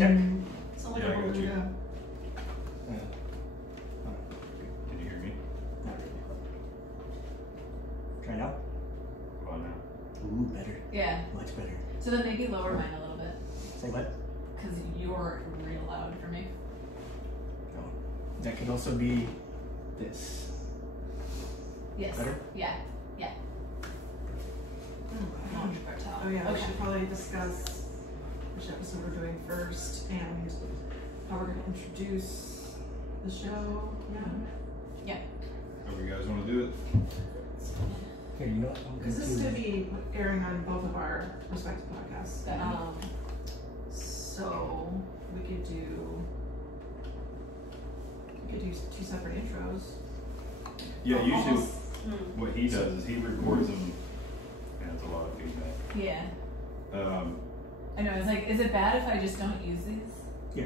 Check. It's only Yeah, I a got you. balloon. Can you hear me? Not really. Try now. Go on now. Ooh, better. Yeah. Much better. So then maybe lower mine a little bit. Say what? Because you're real loud for me. Oh. That could also be this. Yes. Better? Yeah. Yeah. Oh yeah, we should probably discuss which episode we're doing first and how we're going to introduce the show. Yeah. However you guys want to do it. Here, you know what? I'm Because this is going going to be airing on both of our respective podcasts. So we could do two separate intros. Yeah, usually Almost. what he does is he records them. And it's a lot of feedback. Yeah. I know. It's like, is it bad if I just don't use these? Yeah,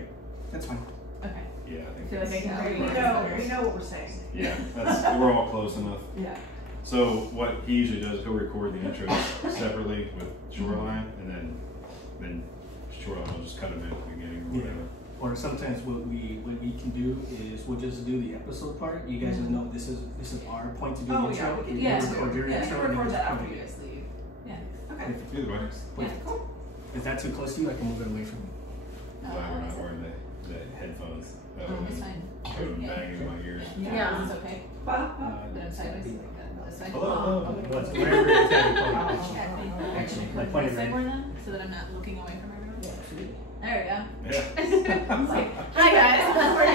that's fine. Okay. Yeah, I I think feel like I can We record know what we're saying. yeah, we're all close enough. Yeah. So what he usually does, he'll record the intros separately with Shoreline, and then Shoreline will just cut them in at the beginning or whatever. Or sometimes what we can do is we'll just do the episode part. You guys will know this is our point to do the Oh, intro. yeah, we can do that record too. your Yeah, intro we and can record then that just after put you it guys leave. Yeah. Okay. If either way, Yeah. Cool. Is that too close to you? I can move it away from you. glad we're not wearing the headphones. That would It's fine. have been banging in my ears. Yeah. Is this okay? Ba-ba. But I'm sideways like that. This way. Hello. What's wherever it's at, Actually, like this pointed way right. more then, so that I'm not looking away from everyone. Yeah, absolutely. There we go. Yeah. I was like, hi guys, we're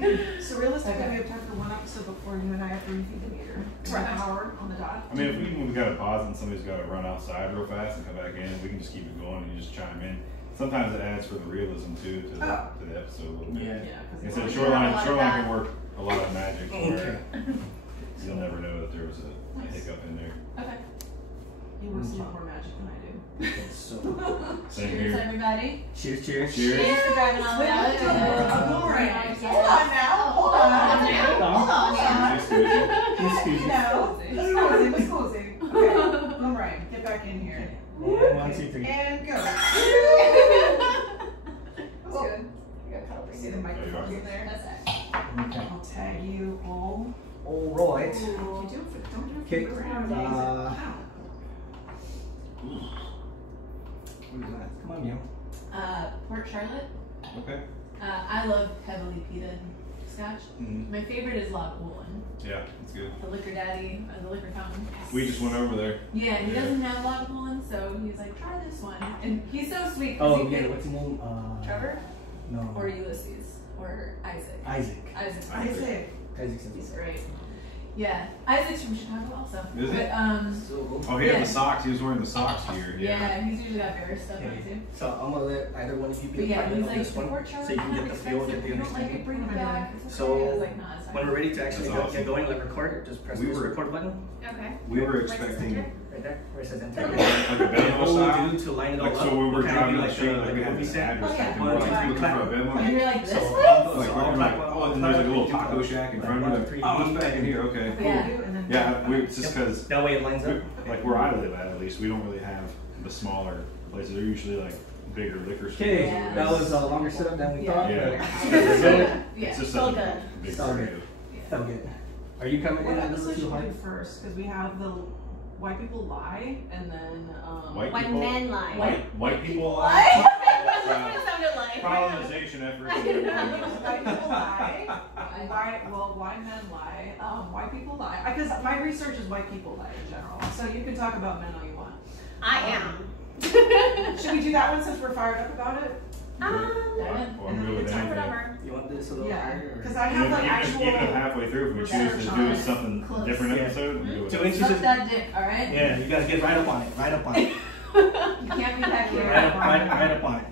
here. So realistically, Okay. we have time for one episode before you and I have to refeed the meter. Correct. An hour on the dot. I mean, if we got to pause and somebody's got to run outside real fast and come back in, we can just keep it going and you just chime in. Sometimes it adds for the realism too to the episode a little bit. Yeah. Like I said, Shoreline can work a lot of magic where Okay. you'll never know that there was a hiccup in there. Okay. He works a lot more magic than I do. Okay, so Same Cheers, here. everybody. cheers, cheers. Cheers. Cheers for driving all the way out. Hold on now. Hold on. Excuse me. No. Let's close it. Okay. Boomerang. Get back in here. And 1, 2, 3. And go. That's good. See the microphone in there? That's it. Okay. I'll tag you all. All right. If you don't do it Okay. for around. What is that? Come on, Meow. Port Charlotte. Okay. I love heavily peated scotch. Mm-hmm. My favorite is Loch Woolen, Yeah, it's good. the liquor daddy, or the liquor fountain. We just went over there. Yeah, he doesn't have Loch Woolen, so he's like, try this one. And he's so sweet. 'cause Oh, he yeah, picked what's his name? Trevor? No. Or Ulysses? Or Isaac? Isaac. Isaac. He's great. Yeah, Isaac's from Chicago also. Is he? But, Oh, he had Yeah. the socks. He was wearing the socks here. yeah, he's usually got bear stuff on Okay. too. So I'm gonna let either one of you But be a yeah, partner he's on like, this one, Port so Charlotte you can get the feel, get if the you don't like it, understanding. bring it back. It's So, okay. I was like, nah, it's fine. When we're ready to actually That's get awesome. going, like record, just press We this were- record button Okay. We were Right expecting center? right there where it says enter. like a And Venmo what style. we'll do to line it all Like up, so when we're we'll kind of driving be down the like street, a like we have movie this set. address Oh, yeah. type, and we're like looking for a Venmo. And you're like, this So way? Like, we're like, oh, and there's like a little taco shack in front of it. Oh, it's back in here. Okay. Okay, Yeah. you do, and then Yeah, it's just because That way it lines up. like where I live at least, we don't really have the smaller places. They're usually like bigger liquor stores. Okay, Yeah. that was a longer setup than we Yeah. thought. Yeah. But Yeah, It's just so such good. a big It's all good. area. felt good. Are you coming What in a episode little should too we hard? do first? Because we have the white people lie, and then White When people, men lie. white people What? lie. That's what it sounded like. Colonization efforts. white people lie. Why men lie? White people lie. Because my research is white people lie in general. So you can talk about men all you want. I am. Should we do that one since we're fired up about it? Well, I'm good with anything. Whatever. You want this a little Yeah. higher? Because I have like actual. Even if halfway through, if we choose to do something Close. different Yeah. episode, we do it. 2 inches Suck is. that dick, alright? Yeah, you gotta get right up on it. Right up on it. You can't be back here. Right up on it.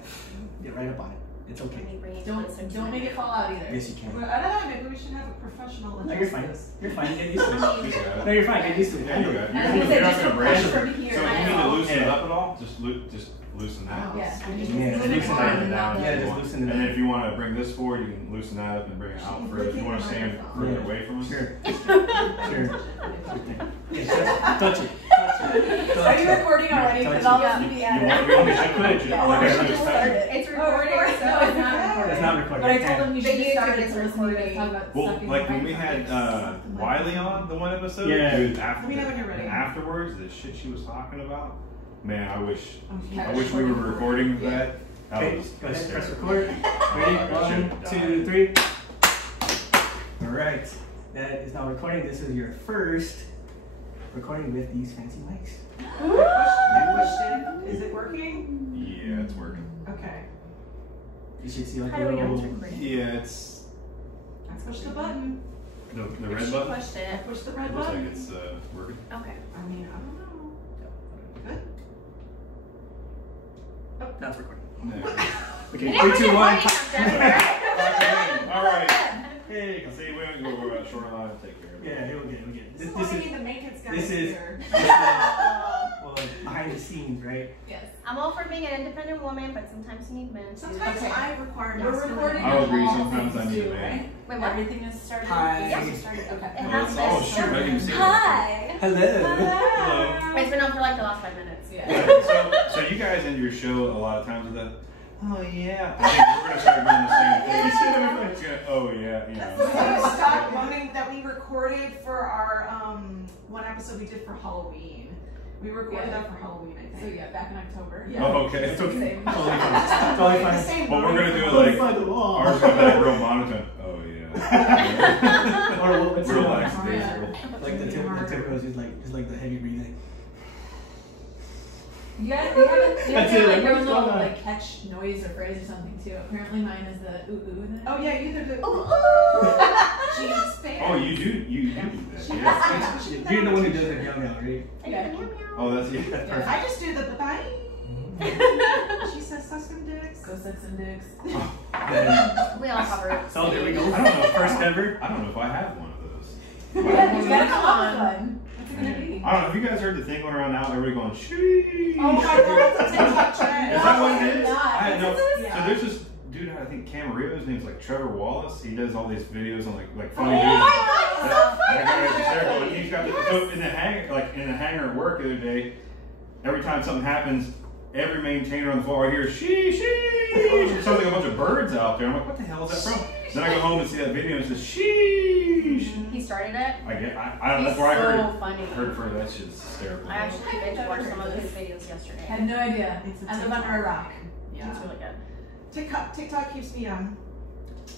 Get right up on it. It's okay. Don't make it fall out either. Yes, you can. Well, I don't know. Maybe we should have a professional. No, you're fine. this. You're fine. Get used to it. He's got it. No, you're fine. Get used to it. Yeah, you're good. And I was gonna say, You're not just gonna a break push it. from here. So if you I need to know. loosen it Yeah. up at all, just loosen that. Yeah. Yeah, Loosen loosen it it down. Yeah, just loosen it And then up. if you want to bring this forward, you can loosen that up and bring it out further. If you want to stand further Yeah. away from us. Sure. Sure. Yeah, just touch it. Are you recording already? Because I'll just be You at want it. me to show it? Yeah, Like, we I should just just touch start it. it. It's recording. So recording. But I told him you should The just start YouTube it is so listen to you guys recording. talk about Well, sucking like when the we had microphones. Wiley on the one episode, Yeah. dude, after, Let me know when you're ready. afterwards, the shit she was talking about, man, I wish Okay. we were recording that. That Okay, was go ahead, press hysterical. record. Ready? I should've 1, died. 2, 3. Alright, that is now recording. This is your first recording with these fancy mics. Question, is it working? Yeah, it's working. Okay. You should see like How a do we know it's little. recording? Yeah, it's Let's push the button. the She red button. pushed I it. push the red Looks like button. it's working. Okay. I mean, I don't know. Good. That's recording. Yeah. Okay, You 3, didn't 2, put 1. your body All right. Hey. See, we don't go about shoreline. Take care of it. Yeah, here we get. This is why we need the maintenance guys this is- here. Well, behind the scenes, right? Yes. I'm all for being an independent woman, but sometimes you need men too. Sometimes Okay. I require We're masculine recording I would agree, all sometimes I things need a too, man. right? Wait, what? Everything is started? Hi. Yes, it's started. Okay. It Oh, has oh been. shoot, I didn't see that. Hi. Hello. It's been on for like the last 5 minutes. Yeah. So you guys end your show a lot of times with that. Oh yeah. I think we're gonna start doing the same thing. It's gonna, oh yeah, you That's know. the same stock moment that we recorded for our one episode we did for Halloween. We recorded Yeah. that for Halloween, I So think. yeah, back in October. Yeah. Oh, okay. It's okay. Same. Totally fine. Totally The fine. same Well, we're moment. gonna do it Totally like fine the wall. ours gonna be like real monotone. Oh yeah. Or what's Real the lackadaisical. like the tip goes just like the heavy breathing. You guys, you haven't That's it, like like, your what's little going on? like catch noise or phrase or something too. Apparently mine is the ooh ooh. Then. Oh yeah, you did the Jeez, fan. Oh, you do that. Yeah. You're the one who does it meow meow, right? Yeah. Oh, that's yeah. That's Yeah. perfect. I just do the bye. She says suck some dicks. Go suck some dicks. Then- We all cover it. So there we go. I don't know. First ever. I don't know if I have one of those. Yeah, you gotta come on with one. What's it gonna be? I don't know. Have you guys heard the thing going around now? Everybody going, sheesh. Oh my god, that's a TikTok trend. Is that what it is? Not. I had no. Yeah. So there's this dude, I think Camarillo, his name's like Trevor Wallace. He does all these videos on like funny Oh videos. my god, it's so That guy is funny! hysterical. And he's got the, so in the hangar at work the other day, every time something happens, every maintainer on the floor I hear sheesh, sheesh. It sounds like a bunch of birds out there. I'm like, what the hell is that from? Then I go home and see that video and it says sheesh. He started it. I that's where I so funny. heard it for that shit's hysterical. I actually binge watched some of his videos yesterday. Had no idea. It's a I live under a rock. Yeah. It's really good. TikTok keeps me young.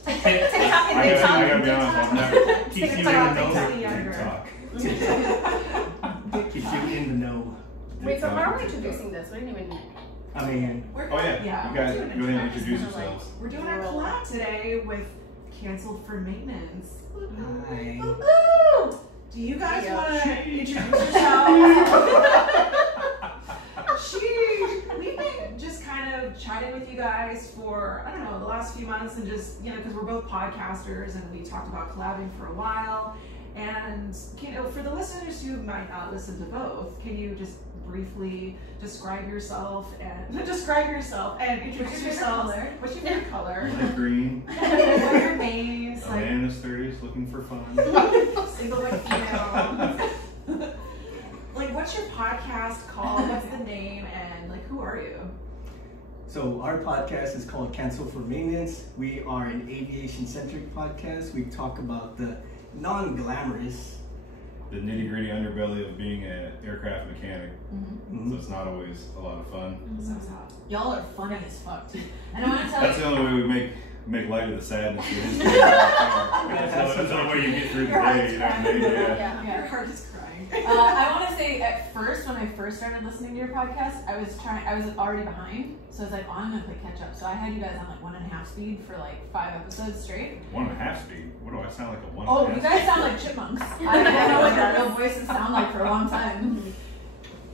TikTok I and gotta be honest, I've never. Keeps you in TikTok, the TikTok, know. younger. TikTok. Keeps you in the know. Wait, so how are we introducing this? We didn't even. I mean, We're Oh yeah, yeah. you guys we're go doing ahead and introduce kinda like- yourselves. We're doing our collab today with Canceled for Maintenance. hi. Woo! Do you guys Yeah. want to introduce yourselves? We've been just kind of chatting with you guys for, I don't know, the last few months and just, because we're both podcasters and we talked about collabing for a while. And, for the listeners who might not listen to both, can you just briefly describe yourself and introduce What's your yourself? color? What's your favorite color? Light green. What are your names? A Like, man in his 30s looking for fun. single or female? Like, what's your podcast called? What's the name? And like, who are you? So our podcast is called Cancel for Maintenance. We are an aviation-centric podcast. We talk about the non-glamorous. The nitty gritty underbelly of being an aircraft mechanic. Mm-hmm. So it's not always a lot of fun. Sounds hot. Y'all are funny as fuck too. And I want to tell That's you. the only way we make light of the sadness. That is that's the only way you get through the Your heart's day. You know what I crying. mean? Yeah. Your heart is crying. I want to say at first, when I first started listening to your podcast, I was already behind. So I was like, oh, I'm going to play catch up. So I had you guys on like 1.5 speed for like 5 episodes straight. 1.5 speed. What do I sound like? A 1.5? Oh, you guys sound like chipmunks. I don't know what your real voices sound like for a long time.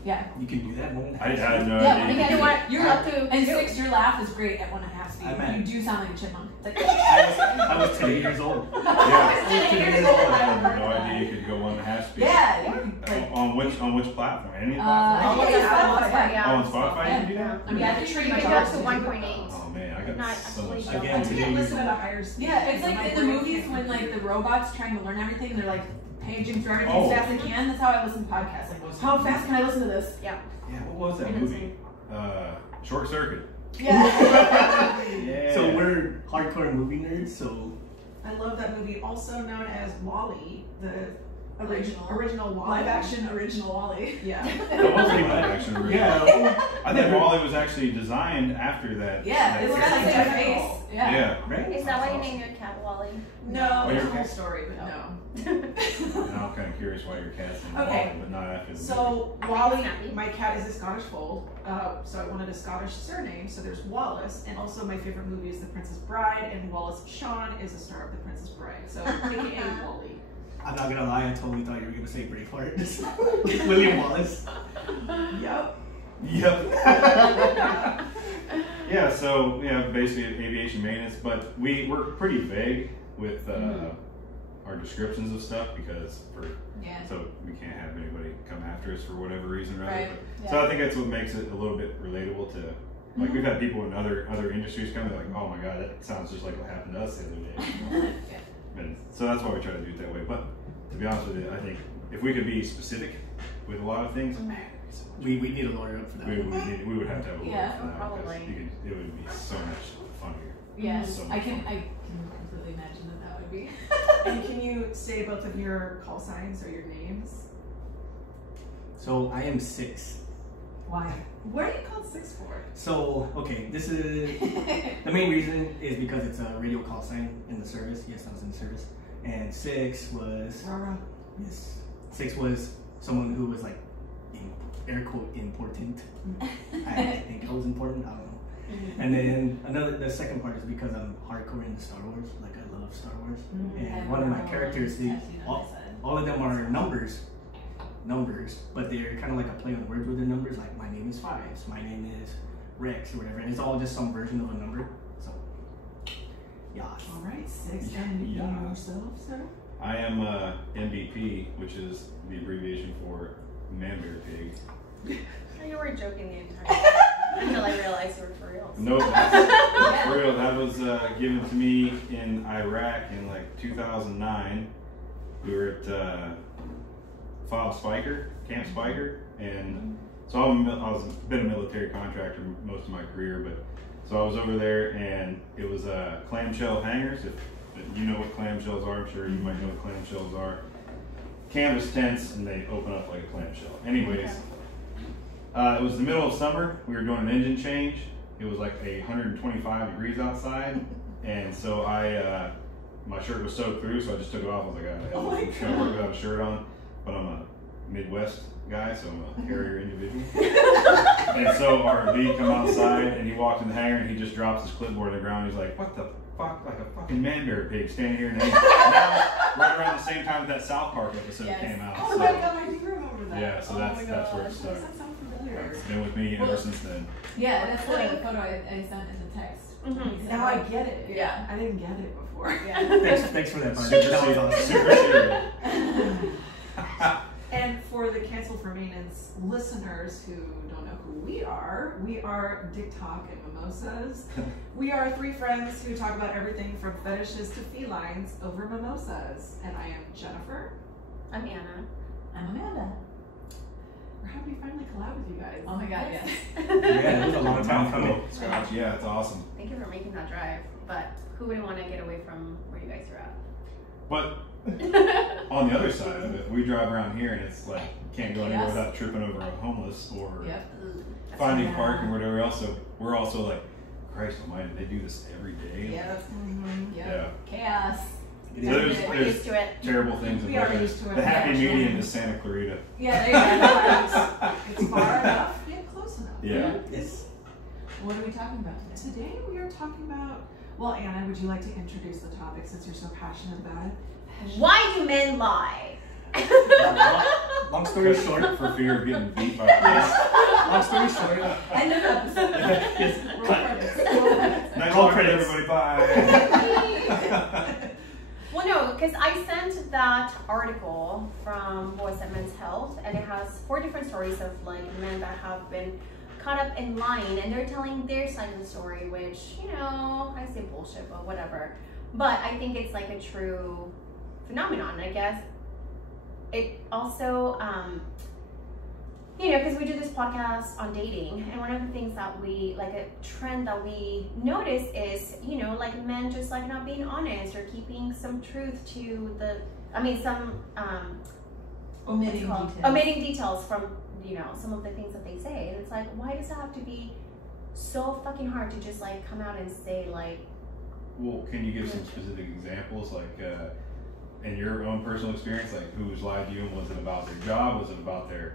Yeah. You can do that one. I had no Yeah, idea. You know what? You're up to and 6, your laugh is great at 1.5 speed. I'm at- You do sound like a chipmunk. It's like, I was 10 years old. Yeah. I had no idea you could go 1.5 speed. yeah. You can, like, On which platform? Any platform? I think it's Spotify. Yeah. Oh, on Spotify you can do that? I mean, I think You pretty can much go all up to of them. 1.8. Oh man, I got Not so actually much sure. stuff. Again, I today can't we- listen at a higher speed. Yeah, it's so like my in the brain movies can't when like the comprehend. robots trying to learn everything, they're like paging through everything Oh. as fast as they can. That's how I listen to podcasts. Like, how fast can I listen to this? Yeah. Yeah, what was that movie? Short Circuit. Yeah. Yeah. So we're hardcore movie nerds, so I love that movie, also known as Wall-E, the Original Wall-E. live action original Wall-E. Yeah. That was a live action original. yeah, I think Wall-E was actually designed after that. Yeah, that it looks character. like their face. Yeah. Yeah. right. Is that why you named your cat Wally? No, Well, it's a your whole cat- story, but no. Now I'm kind of curious why your cat's in Okay. Wall-E, but not after the movie. So I think Wally, it's happy. my cat is a Scottish fold, so I wanted a Scottish surname. So there's Wallace, and also my favorite movie is The Princess Bride, and Wallace Shawn is a star of The Princess Bride, so AKA Wally. I'm not gonna lie, I totally thought you were gonna say Braveheart. With William Wallace. Yep. Yep. Yeah, so basically aviation maintenance, but we're pretty vague with our descriptions of stuff because so we can't have anybody come after us for whatever reason, right? Right. But, so I think that's what makes it a little bit relatable to, like, we've had people in other industries come, they're like, oh my god, that sounds just like what happened to us the other day. And so that's why we try to do it that way. But to be honest with you, I think if we could be specific with a lot of things, We need a lawyer up for that. we would have to have a lawyer Yeah, for that probably. because it would be so much funnier. Yeah, So I much can fun. completely imagine that would be. And can you say both of your call signs or your names? So I am 6. Why? What are you called 6 for? So okay, this is the main reason is because it's a radio call sign in the service. Yes, I was in the service, and 6 was yes, 6 was someone who was like air quote important. I think I was important. I don't know. And then the second part is because I'm hardcore into Star Wars. Like I love Star Wars, and one of my characters, all of them are numbers, but they're kind of like a play on words with their numbers. Like my name is Fives, my name is Rex, or whatever, and it's all just some version of a number. So yeah. All right, 6. And Yeah. yourself, sir? I am MVP, which is the abbreviation for Man Bear Pig. You were joking the entire time until I realized you were for real. No, that's for real. That was given to me in Iraq in like 2009. We were at Fob Spiker, Camp Spiker, and so I was been a military contractor most of my career, but so I was over there, and it was clamshell hangars. If you know what clamshells are, I'm sure you might know what clamshells are. Canvas tents, and they open up like a clamshell. Anyways, it was the middle of summer. We were doing an engine change. It was like 125 degrees outside, and so my shirt was soaked through, so I just took it off. I was like, I can't work without a shirt on, but I'm a Midwest guy, so I'm a carrier individual. And so our lead come outside, and he walked in the hangar, and he just drops his clipboard on the ground. He's like, what the fuck, like a fucking man bear pig standing here. And now, right around the same time that South Park episode came out. Oh So, my god, I do remember that. yeah, so Oh that's my where it gosh, started. that sounds familiar. It's been with me ever since then. Yeah, that's the photo I sent in the text. Mhm. Now I get it. Yeah. I didn't get it before. Yeah. Thanks for that, buddy. Super That was serial. awesome. Super serial. And for the Cancel for Maintenance listeners who don't know who we are Dick Talk and Mimosas. We are 3 friends who talk about everything from fetishes to felines over mimosas. And I am Jennifer. I'm Anna. I'm Amanda. We're happy to finally collab with you guys. Oh my god, yes. Yeah, it was a long time coming. Scotch, yeah, it's awesome. Thank you for making that drive. But who would want to get away from where you guys are at? But on the other side of it, we drive around here and it's like can't go anywhere Yes. without tripping over a homeless or Yep. finding parking or whatever else. So we're also like, Christ almighty, they do this every day. Yep. Yeah. Yep. Chaos. It So is. We're there's used to it. terrible things We about are it. used to it. The happy Yeah. medium is Santa Clarita. Yeah, there you go. It's far enough, yet close enough. Yeah. Yes. What are we talking about today? Today we are talking about, well, Anna, would you like to introduce the topic since you're so passionate about it? Why do men lie? Long story short. For fear of getting beat by Yes. Long story short. End of episode. Yes. Roll Cut. credits. Roll credits. Nice Roll talking to credits. everybody. Bye. Well, no, because I sent that article from Boys and Men's Health, and it has 4 different stories of like men that have been caught up in lying, and they're telling their side of the story, which, you know, I say bullshit, but whatever. But I think it's like a true phenomenon, I guess. It also, you know, because we do this podcast on dating, and one of the things that we, like a trend that we notice is, you know, like men just like not being honest or keeping some truth to some omitting details from, you know, some of the things that they say. And it's like, why does it have to be so fucking hard to just like come out and say like, well, can you give some specific examples, like in your own personal experience, like who's lied to you, and was it about their job, was it about their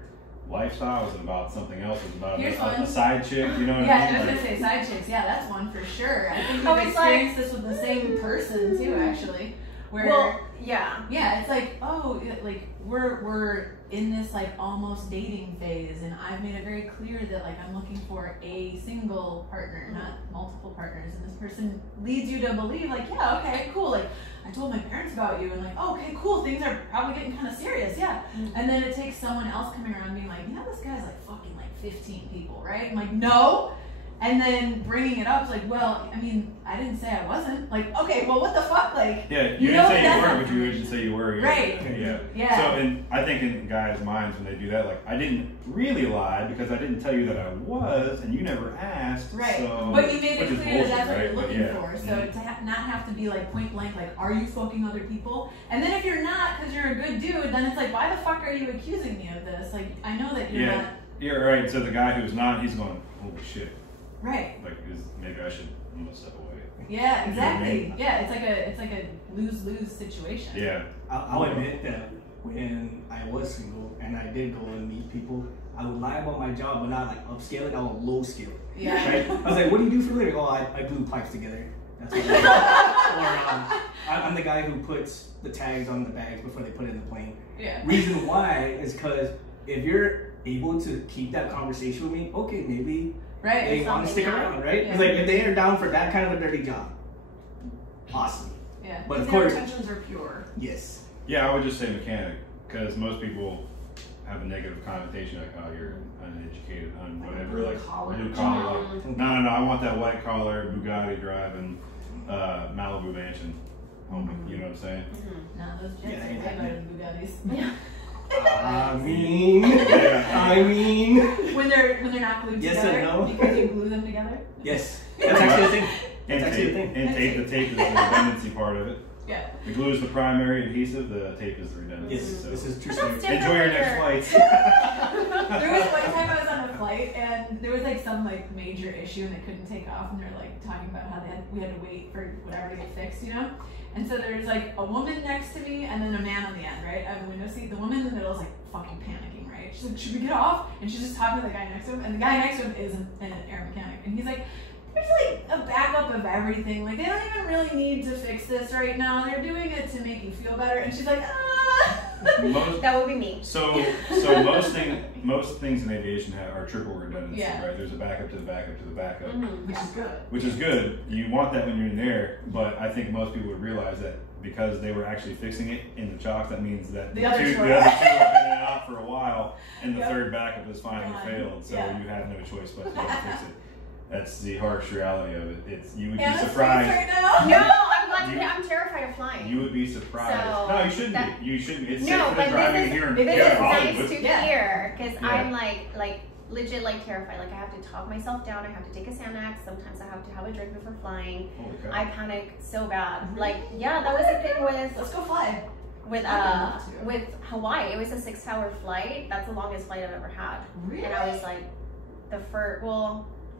lifestyle, was it about something else, was it about a side chick, you know what I mean? I was gonna say side chicks, yeah, that's one for sure. I think we've experienced this with the same person too, actually. Where it's like, oh, like we're in this like almost dating phase, and I've made it very clear that like I'm looking for a single partner, not multiple partners, and this person leads you to believe like, yeah, okay, cool, like I told my parents about you, and like, oh, okay, cool, things are probably getting kind of serious, yeah. And then it takes someone else coming around being like, you know, this guy's like fucking like 15 people, right? I'm like, no. And then bringing it up, it's like, well, I mean, I didn't say I wasn't. Like, okay, well, what the fuck? Like, yeah, you didn't say you weren't, but you didn't say you were. Right. Yeah. So, and I think in guys' minds when they do that, like, I didn't really lie because I didn't tell you that I was, and you never asked. Right. So, but you made it clear that that's what you're looking for. So Mm-hmm. to not have to be like point blank, like, are you fucking other people? And then if you're not, because you're a good dude, then it's like, why the fuck are you accusing me of this? Like, I know that you're not. Yeah, right. So the guy who's not, he's going, holy shit. Right. Like, maybe I should almost step away. Yeah, exactly. You know what I mean? Yeah, it's like a lose-lose situation. Yeah. I'll admit that when I was single and I did go and meet people, I would lie about my job, but not like upscale it, I would low scale it. Yeah. Right? I was like, what do you do for a living? Oh, I glue pipes together. That's what I do. Or I'm the guy who puts the tags on the bags before they put it in the plane. Yeah. Reason why is because if you're able to keep that conversation with me, okay, maybe they want to stick around, right? It's like if they are down for that kind of a dirty job, awesome. Yeah. But of their course, intentions are pure. yes. Yeah, I would just say mechanic, because most people have a negative connotation, like, oh, you're uneducated, whatever, Blue like collar. blue collar. Like, no, I want that white collar Bugatti driving Malibu mansion. You know what I'm saying? No, those jets are way better than Bugattis. Yeah. I mean, when they're not glued yes together, and no. because you glue them together. Yes, that's actually the thing. That's actually the thing. And tape, the tape is the redundancy part of it. Yeah. The glue is the primary adhesive, the tape is the redundancy. Yes, So. this is true But story. that's Enjoy your next flights. There was one time I was on a flight and there was like some like major issue and it couldn't take off, and they're like talking about how we had to wait for whatever to get fixed, you know? And so there's like a woman next to me and then a man on the end, right? I have a window seat. The woman in the middle is like fucking panicking, right? She's like, should we get off? And she's just talking to the guy next to him, and the guy next to him is an air mechanic, and he's like, there's like a backup of everything. Like, they don't even really need to fix this right now. They're doing it to make you feel better. And she's like, That would be me. So most things in aviation are triple redundancy, right? There's a backup to the backup to the backup, Which is good. which is good. You want that when you're in there, but I think most people would realize that because they were actually fixing it in the chocks, that means that the other two have been out for a while, and the third backup is finally failed. So you have no choice but to go fix it. That's the harsh reality of it. You would be surprised. Right now? No, I'm terrified of flying. You would be surprised. So no, you shouldn't be. You shouldn't be. It's safe No, for but the driving here in this is nice Hollywood. to hear, because I'm like legit like terrified. Like, I have to talk myself down. I have to take a Xanax. Sometimes I have to have a drink before flying. I panic so bad. Like, that was the thing with Let's go fly. with Hawaii. It was a 6-hour flight. That's the longest flight I've ever had. Really? And I was like,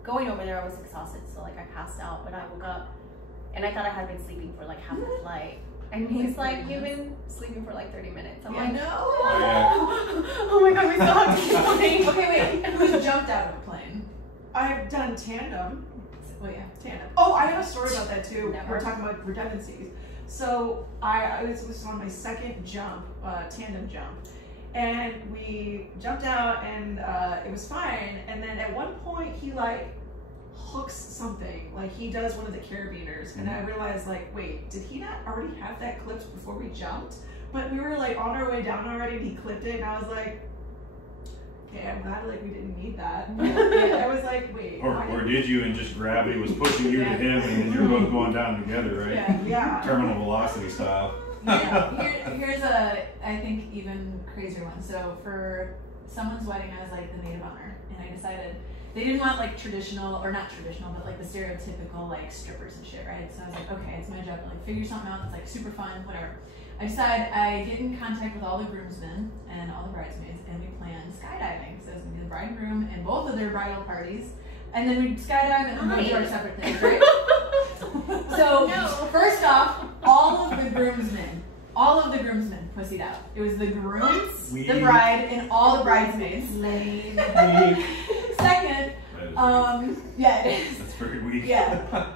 going over there, I was exhausted, so like I passed out, but I woke up and I thought I had been sleeping for like half the flight. And he's like, you've been sleeping for like 30 minutes. I'm like, no. Oh my god, we still have to keep flying. Okay, wait. Who's jumped out of a plane? I've done tandem. Oh yeah, Tandem. Oh, I have a story about that too. Never. We're talking about redundancies. So I was on my second jump, tandem jump. And we jumped out and it was fine. And then at one point he like hooks something. Like, he does one of the carabiners. And I realized, like, wait, did he not already have that clipped before we jumped? But we were like on our way down already and he clipped it. And I was like, okay, I'm glad like we didn't need that. I was like, wait. Or did you, and just gravity was pushing you to him and then you're both going down together, right? Yeah. Terminal velocity style. Here's a, I think, even crazier one. So for someone's wedding, I was like the maid of honor, and I decided they didn't want like traditional, or not traditional, but like the stereotypical like strippers and shit, right? So I was like, okay, it's my job to like figure something out that's like super fun, whatever. I decided I get in contact with all the groomsmen and all the bridesmaids, and we planned skydiving. So it was gonna be the bride and groom and both of their bridal parties, and then we'd skydive and then do our separate things, right? So first off, all of the groomsmen pussied out. It was the grooms, the bride, and all the bridesmaids. Lame. Second, yeah, it is. That's very weak. Yeah.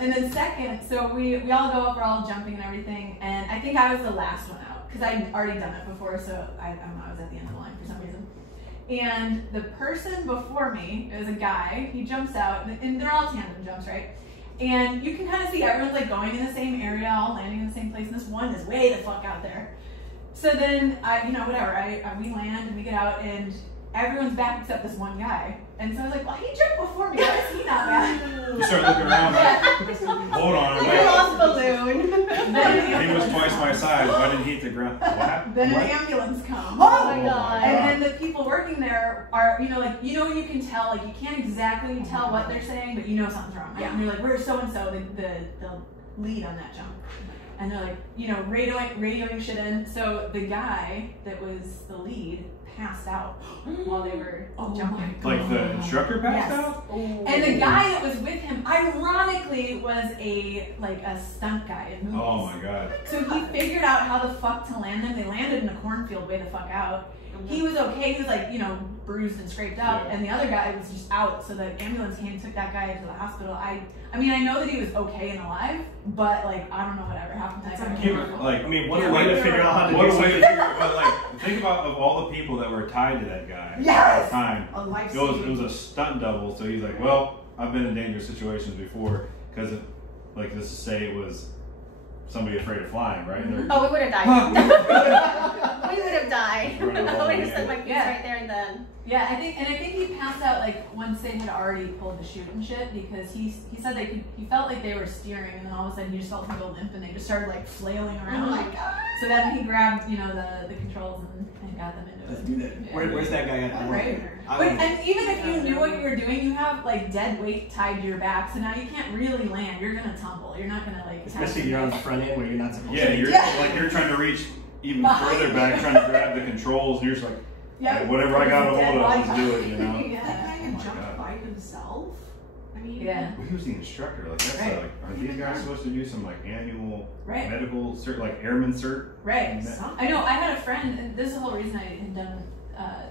And then second, so we all go up, we're all jumping and everything, and I think I was the last one out because I'd already done it before, so I don't know, I was at the end of the line for some reason. And the person before me, it was a guy, he jumps out, and they're all tandem jumps, right? And you can kind of see everyone's like going in the same area, all landing in the same place, and this one is way the fuck out there. So then, we land and we get out, and everyone's back except this one guy. And so I was like, well, he jumped before me, why is he not back? You start looking around like, hold on. Like a lost balloon. He was twice my size, why didn't he hit the ground? What happened? Then an ambulance comes. Oh my god. And then the people working there are, when you can tell, like, you can't exactly tell what they're saying, but you know something's wrong. Yeah. And you're like, where's so-and-so, the lead on that jump? And they're like, radioing shit in. So the guy that was the lead passed out while they were jumping. Like the instructor passed Yes. out? And the guy that was with him, ironically, was a stunt guy in movies. Oh my god. So he figured out how the fuck to land them. They landed in a cornfield way the fuck out. He was okay. He was like, bruised and scraped up, Yeah. and the other guy was just out. So the ambulance came and took that guy to the hospital. I know that he was okay and alive, but like I don't know whatever happened to that guy. What a way to figure out how to do What a way to something. figure out, but like, think about of all the people that were tied to that guy Yes! at the time. A life It was a stunt double, so he's like, well, I've been in dangerous situations before, because like let's just say it was somebody afraid of flying, right? And they're- Oh, we would have died. We would have died. Running I along, would have yeah. said my piece Yeah. right there and then. Yeah, I think he passed out like once they had already pulled the chute and shit, because he said he felt like they were steering, and then all of a sudden he just felt him go limp, and they just started like flailing around. Oh my God. So then he grabbed the controls and got them into it. Let's do that. Yeah. Where's that guy at? Right. And even if you knew what you were doing, you have like dead weight tied to your back, so now you can't really land. You're gonna tumble. You're not gonna like. Especially you're on the front end where you're not supposed Yeah, to. you're trying to reach even further back, trying to grab the controls, and you're just like, whatever I got a hold of, let's do it, That Yeah. guy can Oh my jump God. by himself? I mean, Yeah. well, he was the instructor. Like, that's Right. like, are these guys supposed to do some like annual Right. medical cert, like airman cert? Right. something. I know. I had a friend, and this is the whole reason I had done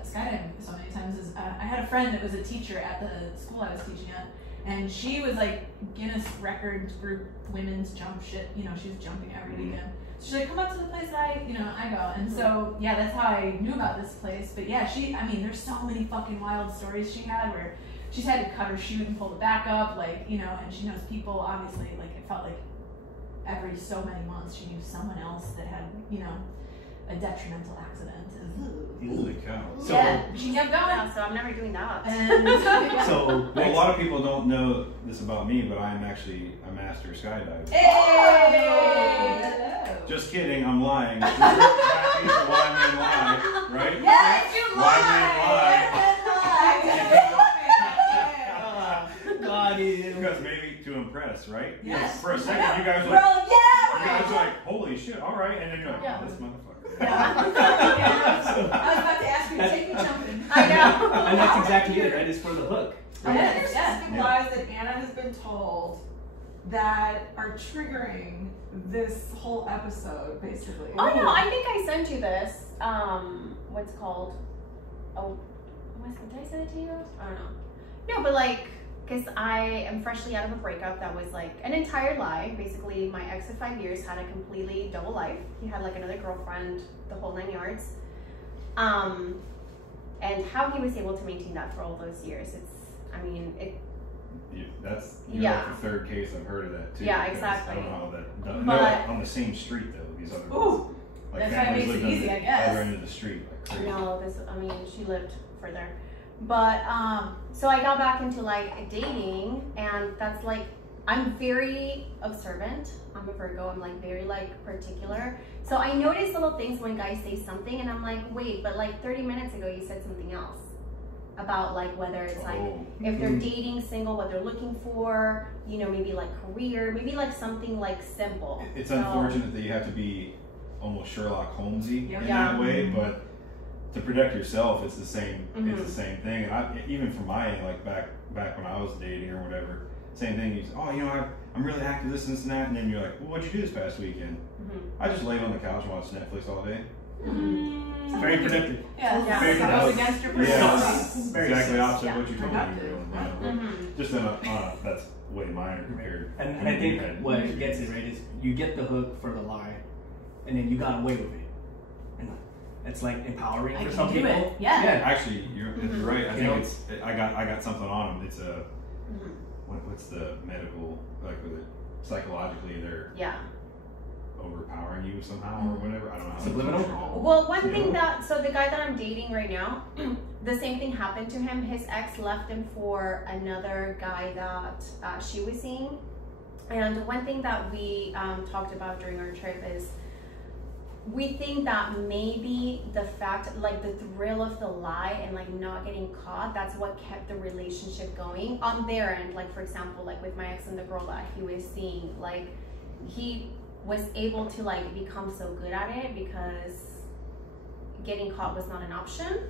skydiving so many times. Is I had a friend that was a teacher at the school I was teaching at, and she was like Guinness Records Group women's jump shit. She was jumping every weekend. So she's like, come up to the place that I go. And so yeah, that's how I knew about this place. But yeah, there's so many fucking wild stories she had where she's had to cut her chute and pull it back up, and she knows people. Obviously, like it felt like every so many months she knew someone else that had a detrimental accident. Holy cow. So, Yeah, she kept going. Yeah, so I'm never doing that. And so Well, a lot of people don't know this about me, but I'm actually a master skydiver. hey! Just kidding, I'm lying. This is exactly why men lie, right? Yes, you Why men lie. God, Because maybe to impress, right? Yes. For a second, you guys were Bro, like, yeah! holy shit, all right, and then you're like, Yeah. oh, this motherfucker. I was about to ask you to take me jumping. I know. And that's exactly it, right? It's for the hook. Are Yeah. there specific lies that Anna has been told that are triggering this whole episode, basically? Oh no, I think I sent you this. What's it called? Oh, did I send it to you? I don't know. No, but like, because I am freshly out of a breakup that was like an entire lie. Basically, my ex of 5 years had a completely double life. He had like another girlfriend, the whole 9 yards. And how he was able to maintain that for all those years, You're Yeah. like the third case I've heard of that too. Yeah, because exactly. I don't know how that. They're But- like on the same street though. These other Ooh, ones. Like that's why it families makes it lived on easy, the I guess. Other end of the street, like crazy. No, she lived further. But, so I got back into like dating, and that's like I'm very observant. I'm a Virgo. I'm like very like particular. So I notice little things when guys say something, and I'm like, wait, but like 30 minutes ago you said something else about like whether it's like if they're dating, single, what they're looking for, you know, maybe like career, maybe like something like simple. It's unfortunate that you have to be almost Sherlock Holmesy in that way, but to protect yourself, it's the same. It's the same thing. And even from my end, like back when I was dating or whatever, same thing. You say, oh, you know, I'm really active, this and that, and then you're like, well, what'd you do this past weekend? I just laid on the couch and watched Netflix all day. Very productive. Yeah. Very That goes against your personality. Very exactly opposite of what you told me you were doing. Just that's way minor compared. And I think what gets it right is you get the hook for the lie, and then you got away with it, and it's like empowering for some people. Yeah. Actually, you're right. I think I got something on them. It's a what's the medical, like with it psychologically they're overpowering you somehow or whatever. I don't know. Subliminal? Well, one thing so the guy that I'm dating right now, the same thing happened to him. His ex left him for another guy that she was seeing. And one thing that we talked about during our trip is we think that maybe the fact, like the thrill of the lie and like not getting caught, that's what kept the relationship going on their end. Like for example, like with my ex and the girl that he was seeing, like he was able to like become so good at it because getting caught was not an option,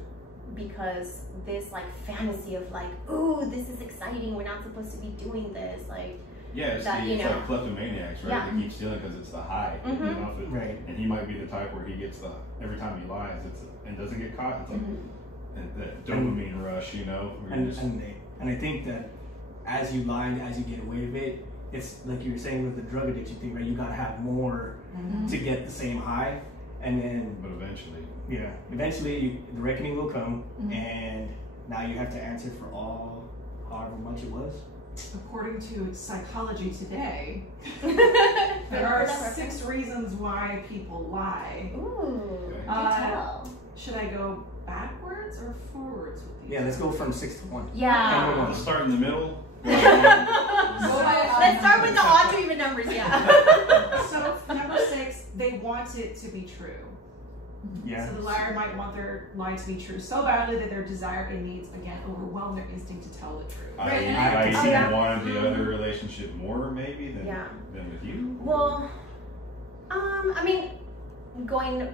because this like fantasy of like, ooh, this is exciting, we're not supposed to be doing this, like it's like kleptomaniacs, right? They keep stealing because it's the high, you know, right? And he might be the type where he gets every time he lies, and doesn't get caught. It's like that dopamine rush, you know. And I think that as you lie, as you get away with it, it's like you were saying with the drug addiction thing, right? You gotta have more to get the same high, and then. But eventually. Yeah, eventually the reckoning will come, and now you have to answer for however much it was. According to Psychology Today, there are 6 reasons why people lie. Ooh, should I go backwards or forwards with these? Yeah, let's go from 6 to 1. Yeah. Let's start in the middle. Let's start with the odd to even numbers, So number 6, they want it to be true. Yeah. So the liar might want their lie to be true so badly that their desire and needs again overwhelm their instinct to tell the truth. I see wanted the other relationship more maybe than with you. Well, I mean, going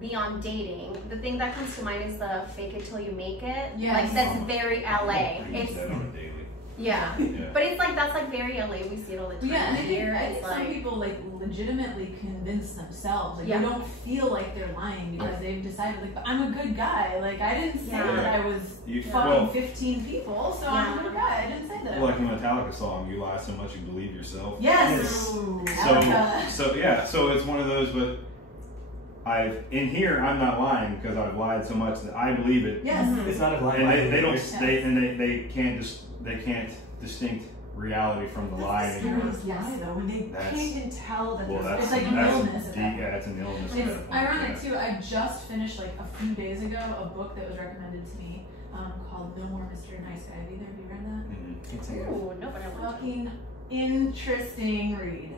beyond dating, the thing that comes to mind is the fake it till you make it. Yes. Like that's very LA. It's that on a daily. Yeah. But it's like that's like very LA. We see it all the time. Yeah, and I think like, some people like legitimately convince themselves. Like they don't feel like they're lying because they've decided like, but I'm a good guy. Like I didn't say that I was fucking 15 people, so I'm a good guy. I didn't say that. Well, like in the Metallica song, you lie so much you believe yourself. Yes. So it's one of those, but in here I'm not lying because I've lied so much that I believe it. Yes. It's not a lie. And they can't distinct reality from the lie. It's lie though, when they can't even tell that it's like an illness. It's an illness. It's ironic too. I just finished like a few days ago a book that was recommended to me called No More Mr. Nice Guy. Have either of you read that? Ooh, no, but I want to. Fucking interesting read.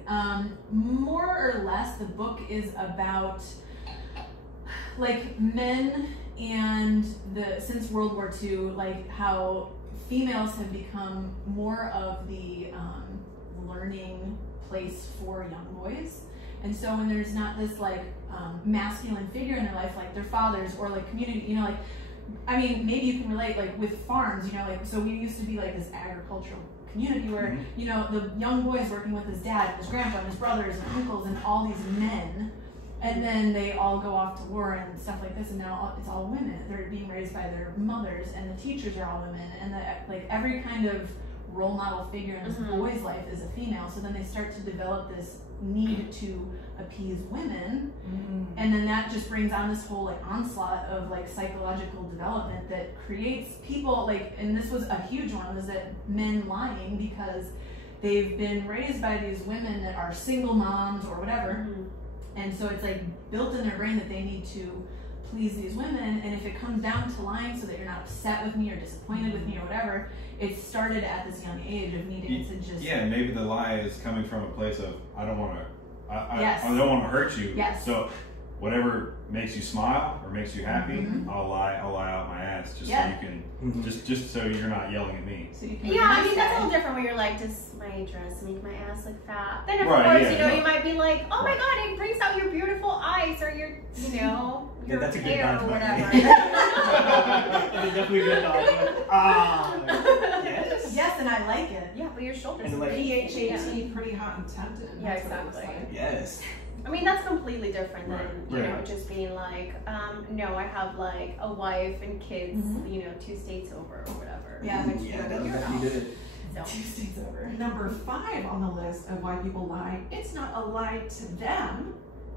More or less, the book is about like men and since World War II, like how females have become more of the learning place for young boys. And so when there's not this like masculine figure in their life, like their fathers or like community, you know, like, I mean, maybe you can relate like with farms, you know, like, so we used to be like this agricultural community where, you know, the young boy's working with his dad, and his grandpa, and his brothers, and uncles, and all these men. And then they all go off to war and stuff like this, and now it's all women. They're being raised by their mothers, and the teachers are all women, and like every kind of role model figure in this boy's life is a female. So then they start to develop this need to appease women, and then that just brings on this whole like onslaught of like psychological development that creates people like, and this was a huge one, was that men lying because they've been raised by these women that are single moms or whatever. And so it's like built in their brain that they need to please these women, and if it comes down to lying so that you're not upset with me or disappointed with me or whatever, it started at this young age of needing to just maybe the lie is coming from a place of I don't want to Yes. I don't want to hurt you. Yes. So whatever makes you smile or makes you happy, I'll lie out my ass just so you can just so you're not yelling at me. So you can I mean that's a little different when you're like, does my dress make my ass look fat? Then of course, you might be like, oh my god, it brings out your beautiful eyes or your your that's a good hair dodge, or by the whatever. way. That's a definitely good dodge. Yes. Yes, and I like it. Yeah, but your shoulders And like, PHAT, pretty hot and tempted. Yeah, That's what it looks exactly. like. yes. I mean, that's completely different than, you know, Right. just being like, no, I have like a wife and kids, 2 states over or whatever. Yeah. Which, Yeah, that was definitely good. So. 2 states over. Number 5 on the list of why people lie, it's not a lie to them.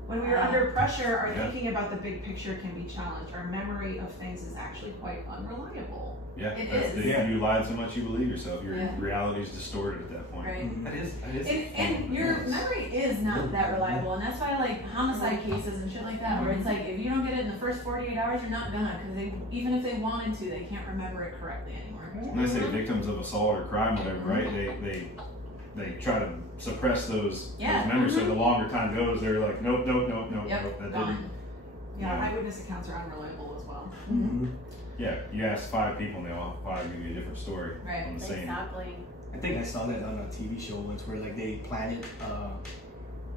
When we are under pressure, our thinking about the big picture can be challenged. Our memory of things is actually quite unreliable. Yeah, It that's is. You lied so much you believe yourself. Your reality is distorted at that point. Right. That is. And your memory is not that reliable, and that's why like homicide cases and shit like that, where it's like if you don't get it in the first 48 hours, you're not gonna, because even if they wanted to, they can't remember it correctly anymore. When they say victims of assault or crime, whatever, right? They try to suppress those memories. So the longer time goes, they're like, nope, that didn't. Yeah, eyewitness accounts are unreliable as well. Yeah, you ask 5 people and they all 5 give you a different story on the same. Exactly. I think I saw that on a TV show once where like they planned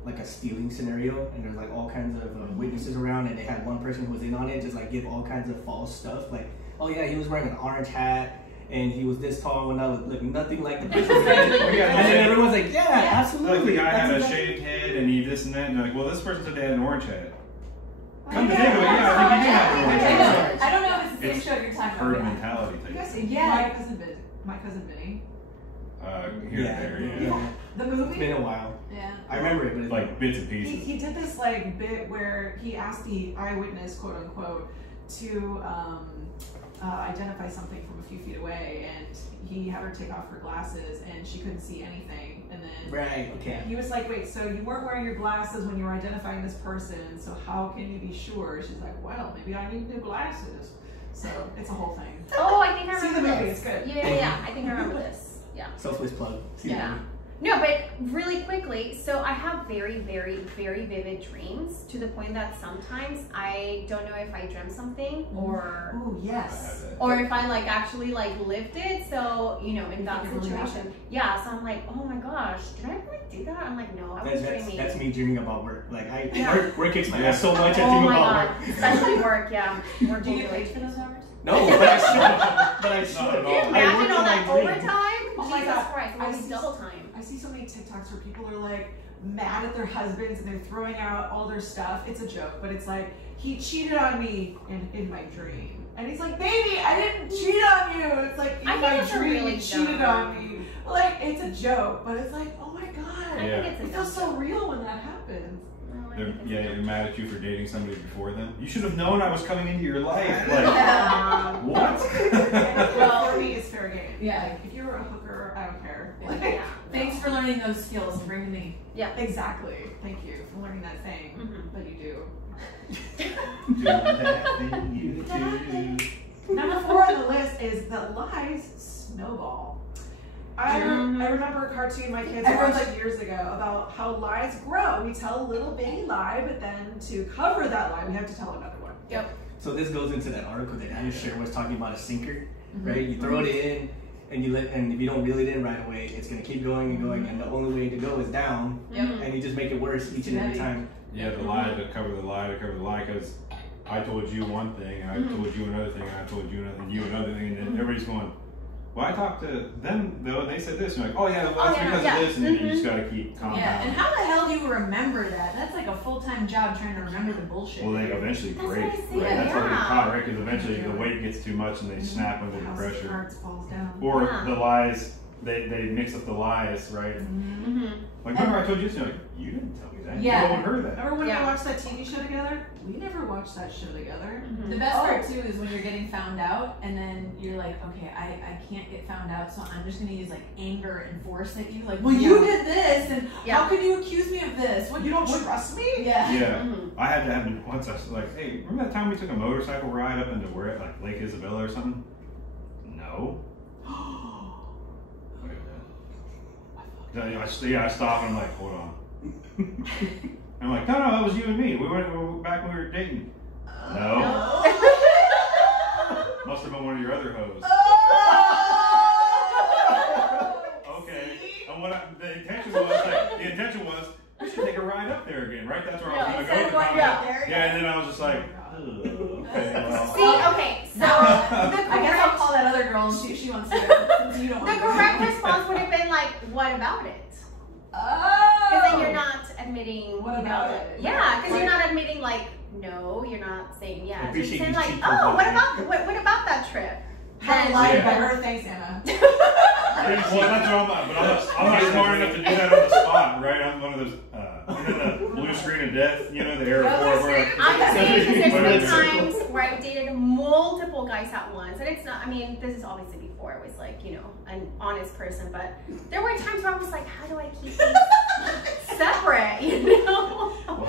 like a stealing scenario and there's like all kinds of witnesses around and they had one person who was in on it just like give all kinds of false stuff like, oh yeah, he was wearing an orange hat and he was this tall when I was looking nothing like the person. And then everyone's like, yeah, absolutely. Like the guy had a exactly. shaved head and he this and that, and they're like, well, this person said they had an orange hat. Come to think of it, I think he did have an orange hat. I don't know if it's the same show you're talking Herd about. mentality You thing. guys see my cousin Vinny? Here and there, yeah. The movie? It's been a while. Yeah. I remember it, but it's Like bits and pieces. He did this like bit where he asked the eyewitness, quote unquote, to identify something from a few feet away, and he had her take off her glasses, and she couldn't see anything. And then right, okay. he was like, "Wait, so you weren't wearing your glasses when you were identifying this person? So how can you be sure?" She's like, "Well, maybe I need new glasses." So it's a whole thing. Oh, I think I See remember the movie; this. it's good. Yeah, I think I remember this. Yeah. Selfless plug. See Yeah. that? No, but really quickly, so I have very, very, very vivid dreams to the point that sometimes I don't know if I dreamt something or Oh yes. or if I like actually like lived it. So, you know, in that think it really situation. happened? Yeah, so I'm like, oh my gosh, did I really do that? I'm like, no, I was dreaming. That's me dreaming about work. Like Yeah. work kicks my ass so much. I Oh think my about god, work. especially work, yeah. Work Do you get will paid do for it. those hours? No, but I should. But I Not should. at all. Can you I imagine work all in that my dream. overtime? Oh my Jesus God. Christ, I it would be see double time. I see so many TikToks where people are like mad at their husbands and they're throwing out all their stuff. It's a joke, but it's like, he cheated on me in my dream. And he's like, baby, I didn't cheat on you. It's like, in I think my it's a dream, really you cheated dumb- on me. Like, it's a joke, but it's like, oh my God. I think it's a It feels so real when that happens. They're mad at you for dating somebody before them. You should have known I was coming into your life. Like, what? Well, for me, it's fair game. Yeah. Like, if you're a hooker, I don't care. Yeah. Like, Yeah. Thanks for learning those skills and bringing me. Yeah. exactly. Thank you for learning that thing that you do. Do that thing you do. Number 4 on the list is that lies snowball. I remember a cartoon my kids watched years ago about how lies grow. We tell a little bitty lie, but then to cover that lie, we have to tell another one. Yep. So this goes into that article that Anna shared was talking about a sinker, right? You throw it in, and if you don't reel it in right away, it's gonna keep going and going, and the only way to go is down, and you just make it worse each and every time. Yeah, the lie to cover the lie to cover the lie, because I told you one thing, and I told you another thing, and I told you another, and you another thing, and then everybody's going, well, I talked to them though, and they said this. And you're like, oh yeah, well, that's because of this, and then you just gotta keep compounding. Yeah, and how the hell do you remember that? That's like a full-time job trying to remember the bullshit. Well, they eventually That's break. what I say, Right? That's how they get yeah. caught, right? Because eventually the weight gets too much, and they snap under the House of pressure. Cards falls down. Or Yeah. the lies, they mix up the lies, right? Like, remember I told you this? And you're like, you didn't tell me that. man. Yeah. You told her that. Remember when we watched that TV show together? We never watched that show together. Mm-hmm. The best part too is when you're getting found out and then you're like, okay, I can't get found out, so I'm just gonna use like anger and force at you. Like, well, you did this, and how can you accuse me of this? You don't trust me? Yeah. Yeah. I had to have him once. I was like, hey, remember that time we took a motorcycle ride up into where, like Lake Isabella or something? No. I stopped and I'm like, hold on. I'm like, no, that was you and me. We were back when we were dating. No. Must have been one of your other hoes. Okay. And the intention was, we should take a ride up there again, right? That's where I was going to go with the comment. Yeah, and then I was just like, okay, well. See, okay, so I guess I'll call that other girl and she wants to go, since you don't want the to go. correct response would have been like, what about it? Oh. Because then you're not admitting. What about it? Yeah, because you're not admitting like, no, you're not saying yeah. So you're saying like, cheap oh, what about that trip? How to lie better? Thanks, Anna. Well, that's what I'm not smart enough to do that on the spot, right? I'm one of those, the blue screen of death, the airport where. I'm saying because there's been times where I've dated multiple guys at once, and it's not. I mean, this is obviously before I was like, an honest person, but there were times where I was like, how do I keep these separate? Well,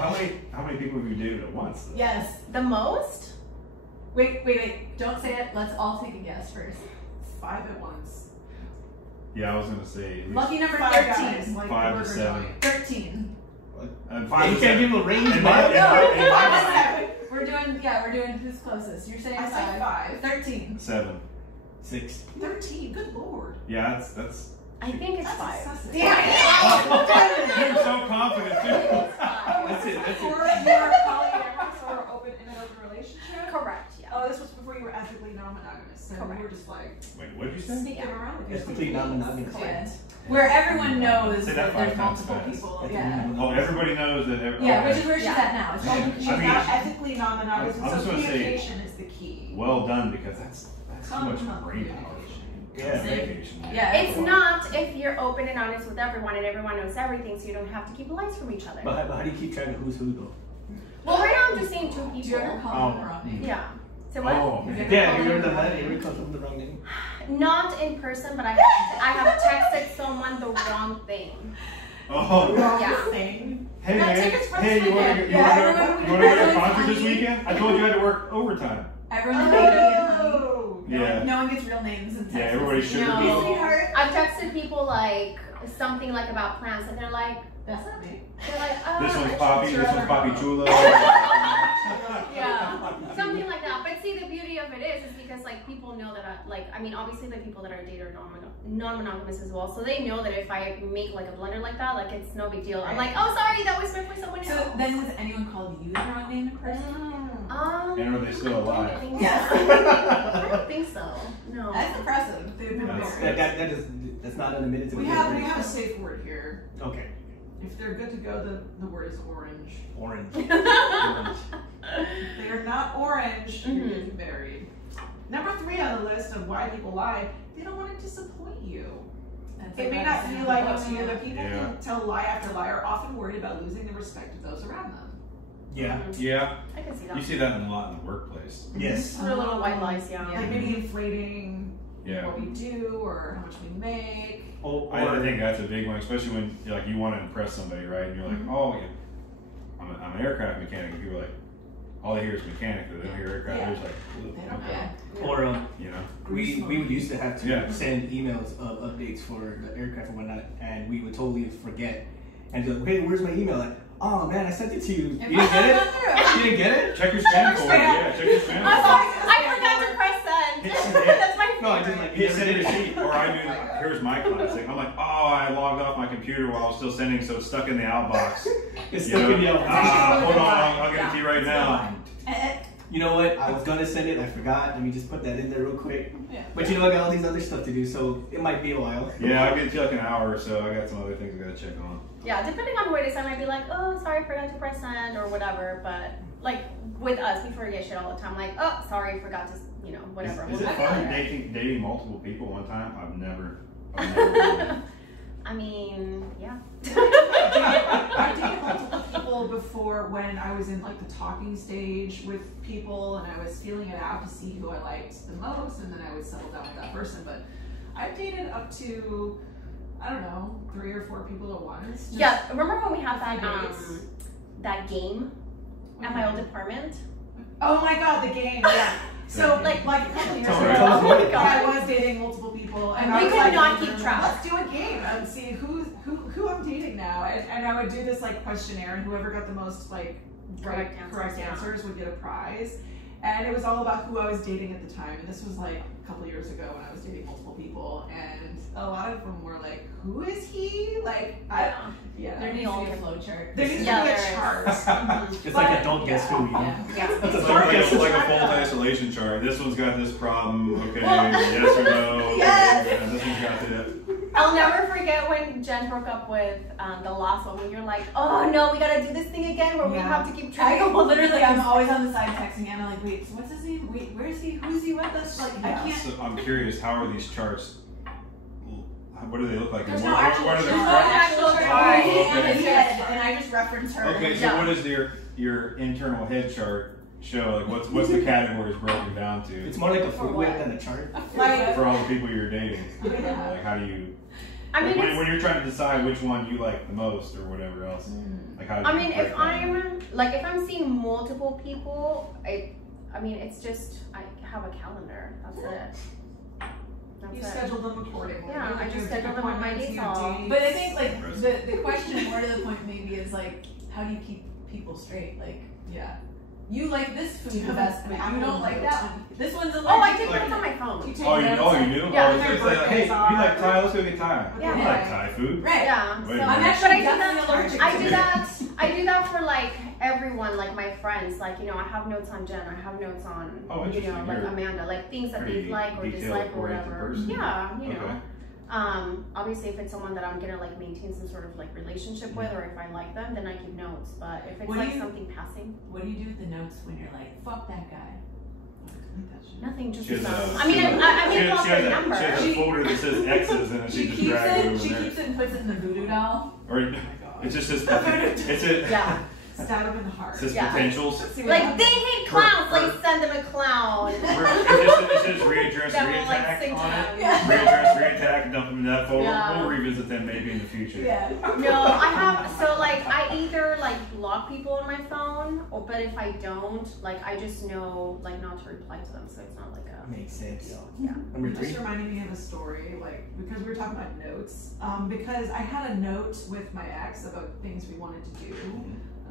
how many people have you dated at once? Though? Yes, the most. Wait, don't say it. Let's all take a guess first. 5 at once. Yeah, I was gonna say. At least Lucky number 5 13. guys, like 5 to 7. 13. And 5 You to can't 7. give a range, And man. five- We're doing who's closest. You're saying I said 5. 13. 7. 6. 13. Good lord. Yeah, that's. I think it's That's 5. excessive. You're so confident too. That's it. Before you were polyamorous or in an open relationship? Correct. Yeah. Oh, this was before you were ethically non-monogamous. So Correct. you were just like Wait, what did you say? sneaking around with It's your complete non-monogamous. Yeah. Where everyone knows Say that that 5 there's times multiple fast. people. That's Yeah. Oh, everybody knows that. Yeah, which is where she's Yeah. at now. It's Man, called She's I mean, not ethically non-monogamous, I'm and just so gonna say- communication is the key. Well done, because that's too much brain power. Yeah. Communication. Yeah. It's not if you're open and honest with everyone and everyone knows everything, so you don't have to keep lies from each other. But how do you keep track of who's who though? Well, right now I'm just saying 2 Do you ever people. call them the wrong name? Yeah. So what? Oh, man. Yeah, you remember that? You ever come up with the wrong name? Not in person, but I have texted someone the wrong thing. Oh. Yeah. Thing. Hey, No, man. tickets for Hey, this you want to weekend. go to a concert this weekend? I told you I had to work overtime. Everyone's baby and honey. Oh. Yeah. No one gets real names in Texas. Yeah, everybody should No. be. Sweetheart. I've texted people like something like about plants, and they're like, That's not me. This one's Poppy. This one's Poppy Chulo. Yeah, something like that. But see, the beauty of it is because like people know that obviously the people that I date are non-monogamous as well, so they know that if I make like a blunder like that, like it's no big deal. I'm like, oh sorry, that was meant for someone else. So then, has anyone called you the wrong name in person? And are they still alive? I don't think so. No. That's impressive. They've been married. That's not unadmitted to We have a safe word here. Okay. If they're good to go, the word is orange. Orange. If they are not orange, you're getting married. Number 3 on the list of why people lie, they don't want to disappoint you. It may not feel like it to you, but people can tell lie after lie are often worried about losing the respect of those around them. Yeah. Yeah. I can see that. You see that a lot in the workplace. Yes. For little white lies, yeah. Like maybe inflating Yeah. what we do or how much we make. I think that's a big one, especially when you want to impress somebody, right? And you're like, oh, yeah, I'm an aircraft mechanic. And people are like, all they hear is mechanic, but they don't hear aircraft. Yeah. They're just like, Yeah. Or you know. we would used to have to Yeah. send emails of updates for the aircraft and whatnot, and we would totally forget. And be like, hey, where's my email? Like, oh man, I sent it to you. You didn't get it? You didn't get it? Check your spam folder. Yeah, check your spam folder. I forgot to press send. That's my No, I just like He sent it a sheet, or I do. Here's my classic. I'm like, oh, I logged off my computer while I was still sending, so it's stuck in the outbox. It's stuck in the outbox. Hold on, I'll get it to you right now. You know what? I was gonna send it. I forgot. Let me just put that in there real quick. Yeah. But you know, I got all these other stuff to do, so it might be a while. Yeah, I'll get it to you like an hour or so. I got some other things I gotta check on. Yeah, depending on who it is, I might be like, oh, sorry, forgot to press send or whatever. But like with us, we forget shit all the time. Like, oh, sorry, forgot to, whatever. Is it fun dating multiple people one time? I've never done that. I mean, yeah. I dated multiple people before when I was in like the talking stage with people and I was feeling it out to see who I liked the most, and then I would settle down with that person. But I've dated up to, I don't know, 3 or 4 people at once. Yeah, remember when we had that game at my old apartment? Oh my god, the game, yeah. So like a couple years ago, I was dating multiple people, and we could not keep track. Let's do a game and see who I'm dating now, and I would do this like questionnaire, and whoever got the most like correct answers would get a prize. And it was all about who I was dating at the time, and this was like a couple years ago when I was dating multiple people, and a lot of them were like, "Who is he?" Like, there needs to be a flow chart. There needs to be a chart. It's like a don't guess who, you know? It's like a full isolation chart. This one's got this problem. Okay, yes or no. Yes. Yeah, this one's got that. I'll never forget when Jen broke up with the last one, when you're like, oh no, we gotta do this thing again where we have to keep track of all the literally, I'm always on the side texting Anna like, wait, what's his name? Wait, where is he? Who's he with us? Like, I can't. So I'm curious, how are these charts? What do they look like? There's What no actual are the chart. And I just reference her. Okay, so what does your internal head chart show? Like, what's the categories broken down to? It's more like a foot width than a chart. Like, for all the people you're dating. Like, how do you? I mean, when you're trying to decide which one you like the most or whatever else, like how? I mean, if I'm seeing multiple people, I mean, it's just I have a calendar. That's it. You schedule them accordingly. Yeah, I just schedule them on my days off. But I think like the question more to the point maybe is like, how do you keep people straight? Like, you like this food the best, but you don't like that one. This one's allergic. Oh, I take notes on my phone. You do? Yeah. It's like, hey, you like Thai? Let's go get Thai. Yeah. I like Thai food. Right. Yeah. Wait, So, I'm actually definitely allergic. I do that for like everyone, like my friends. Like, you know, I have notes on Jen. I have notes on, you know, like Amanda, like things that they like or dislike or whatever. Person. Yeah, you know. Obviously if it's someone that I'm gonna like maintain some sort of like relationship with, or if I like them, then I keep notes. But if it's like something passing, what do you do with the notes when you're like, fuck that guy? Nothing, just I mean, off their number. She has a folder that says X's and then she just drags it over She keeps it and puts it in the voodoo doll. Or it's just yeah. Stab him in the heart. It says potentials. Like, they hate clowns, like send them a clown. It says readdress, reattack on it. Readdress, reattack, dump them in that folder. We'll revisit them maybe in the future. No, I have, so like, I either like block people on my phone, but if I don't, like, I just know like not to reply to them, so it's not like a... Makes sense. Yeah. Number 3. Just reminded me of a story, like, because we were talking about notes. Because I had a note with my ex about things we wanted to do.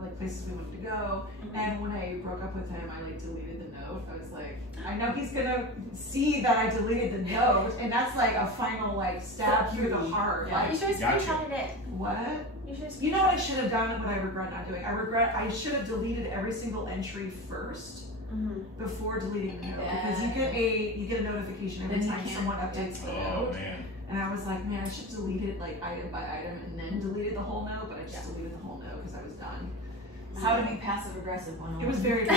Like places we wanted to go, and when I broke up with him, I like deleted the note. I was like, I know he's gonna see that I deleted the note, and that's like a final like stab through the heart. Yeah. Like, You should have screenshotted it. What? You know what I should have done, what I regret not doing? I should have deleted every single entry first before deleting the note, because you get a notification every time someone updates the note. Oh man. And I was like, man, I should have deleted like item by item and then deleted the whole note, but I just deleted the whole note because I was done. How to be passive aggressive when it was very I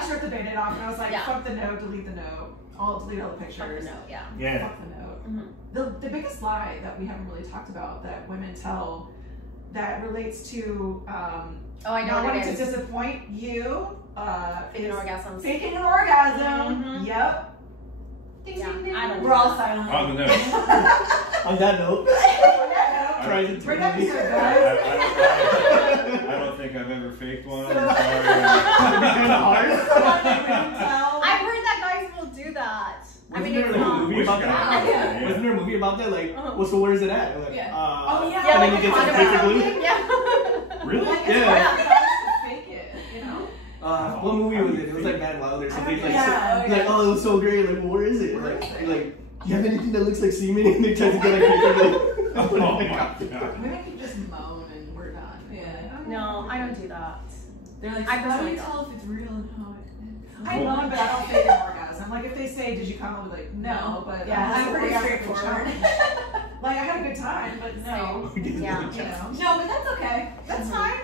just ripped the band-aid off and I was like, fuck the note, delete the note. I'll delete all the pictures. Fuck the note, Fuck the note. The biggest lie that we haven't really talked about that women tell that relates to I know not what wanting it to is. disappoint you. Faking orgasms. Faking an orgasm. Yep. Ding, ding, ding. We're all silent. On the note. On that note. Bring up your I don't think I've ever faked one. I'm sorry. I've heard that guys will do that. Wasn't there a movie about that? Wasn't there a movie about that? Like, well, so where's it at? Like, oh yeah. And then you get some paper glue. Yeah. Really? Fake it, you know. What movie was it? It was like Mad Wild or something. Like, oh, it was so great. Like, well, where is it? Like, you have anything that looks like semen? And they try to get like paper glue. Oh my god. Women can just moan and we're done. Yeah. No, I don't do that. They're like, how do you tell if it's real and how it... I moan, but I don't fake an orgasm. Like, if they say, did you come? I'll be like, no, but I'm pretty straightforward. Like, I had a good time, but no. Yeah. You know. No, but that's okay. That's fine.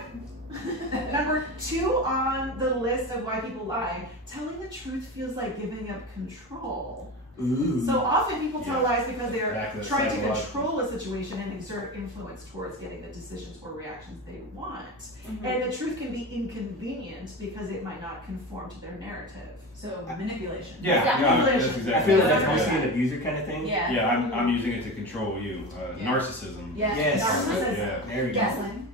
Number 2 on the list of why people lie, telling the truth feels like giving up control. Ooh. So often people tell Yeah. lies because they're Back to the trying to psychological. control a situation and exert influence towards getting the decisions or reactions they want. Mhm. And the truth can be inconvenient because it might not conform to their narrative. So manipulation. Yeah, Yeah. no, that's I exactly. feel like what that's it is. mostly an abuser kind of thing. Yeah. Yeah, I'm using it to control you. Yeah. Narcissism. Yeah. Yes. Narcissism. Yeah. There we go. Gaslighting.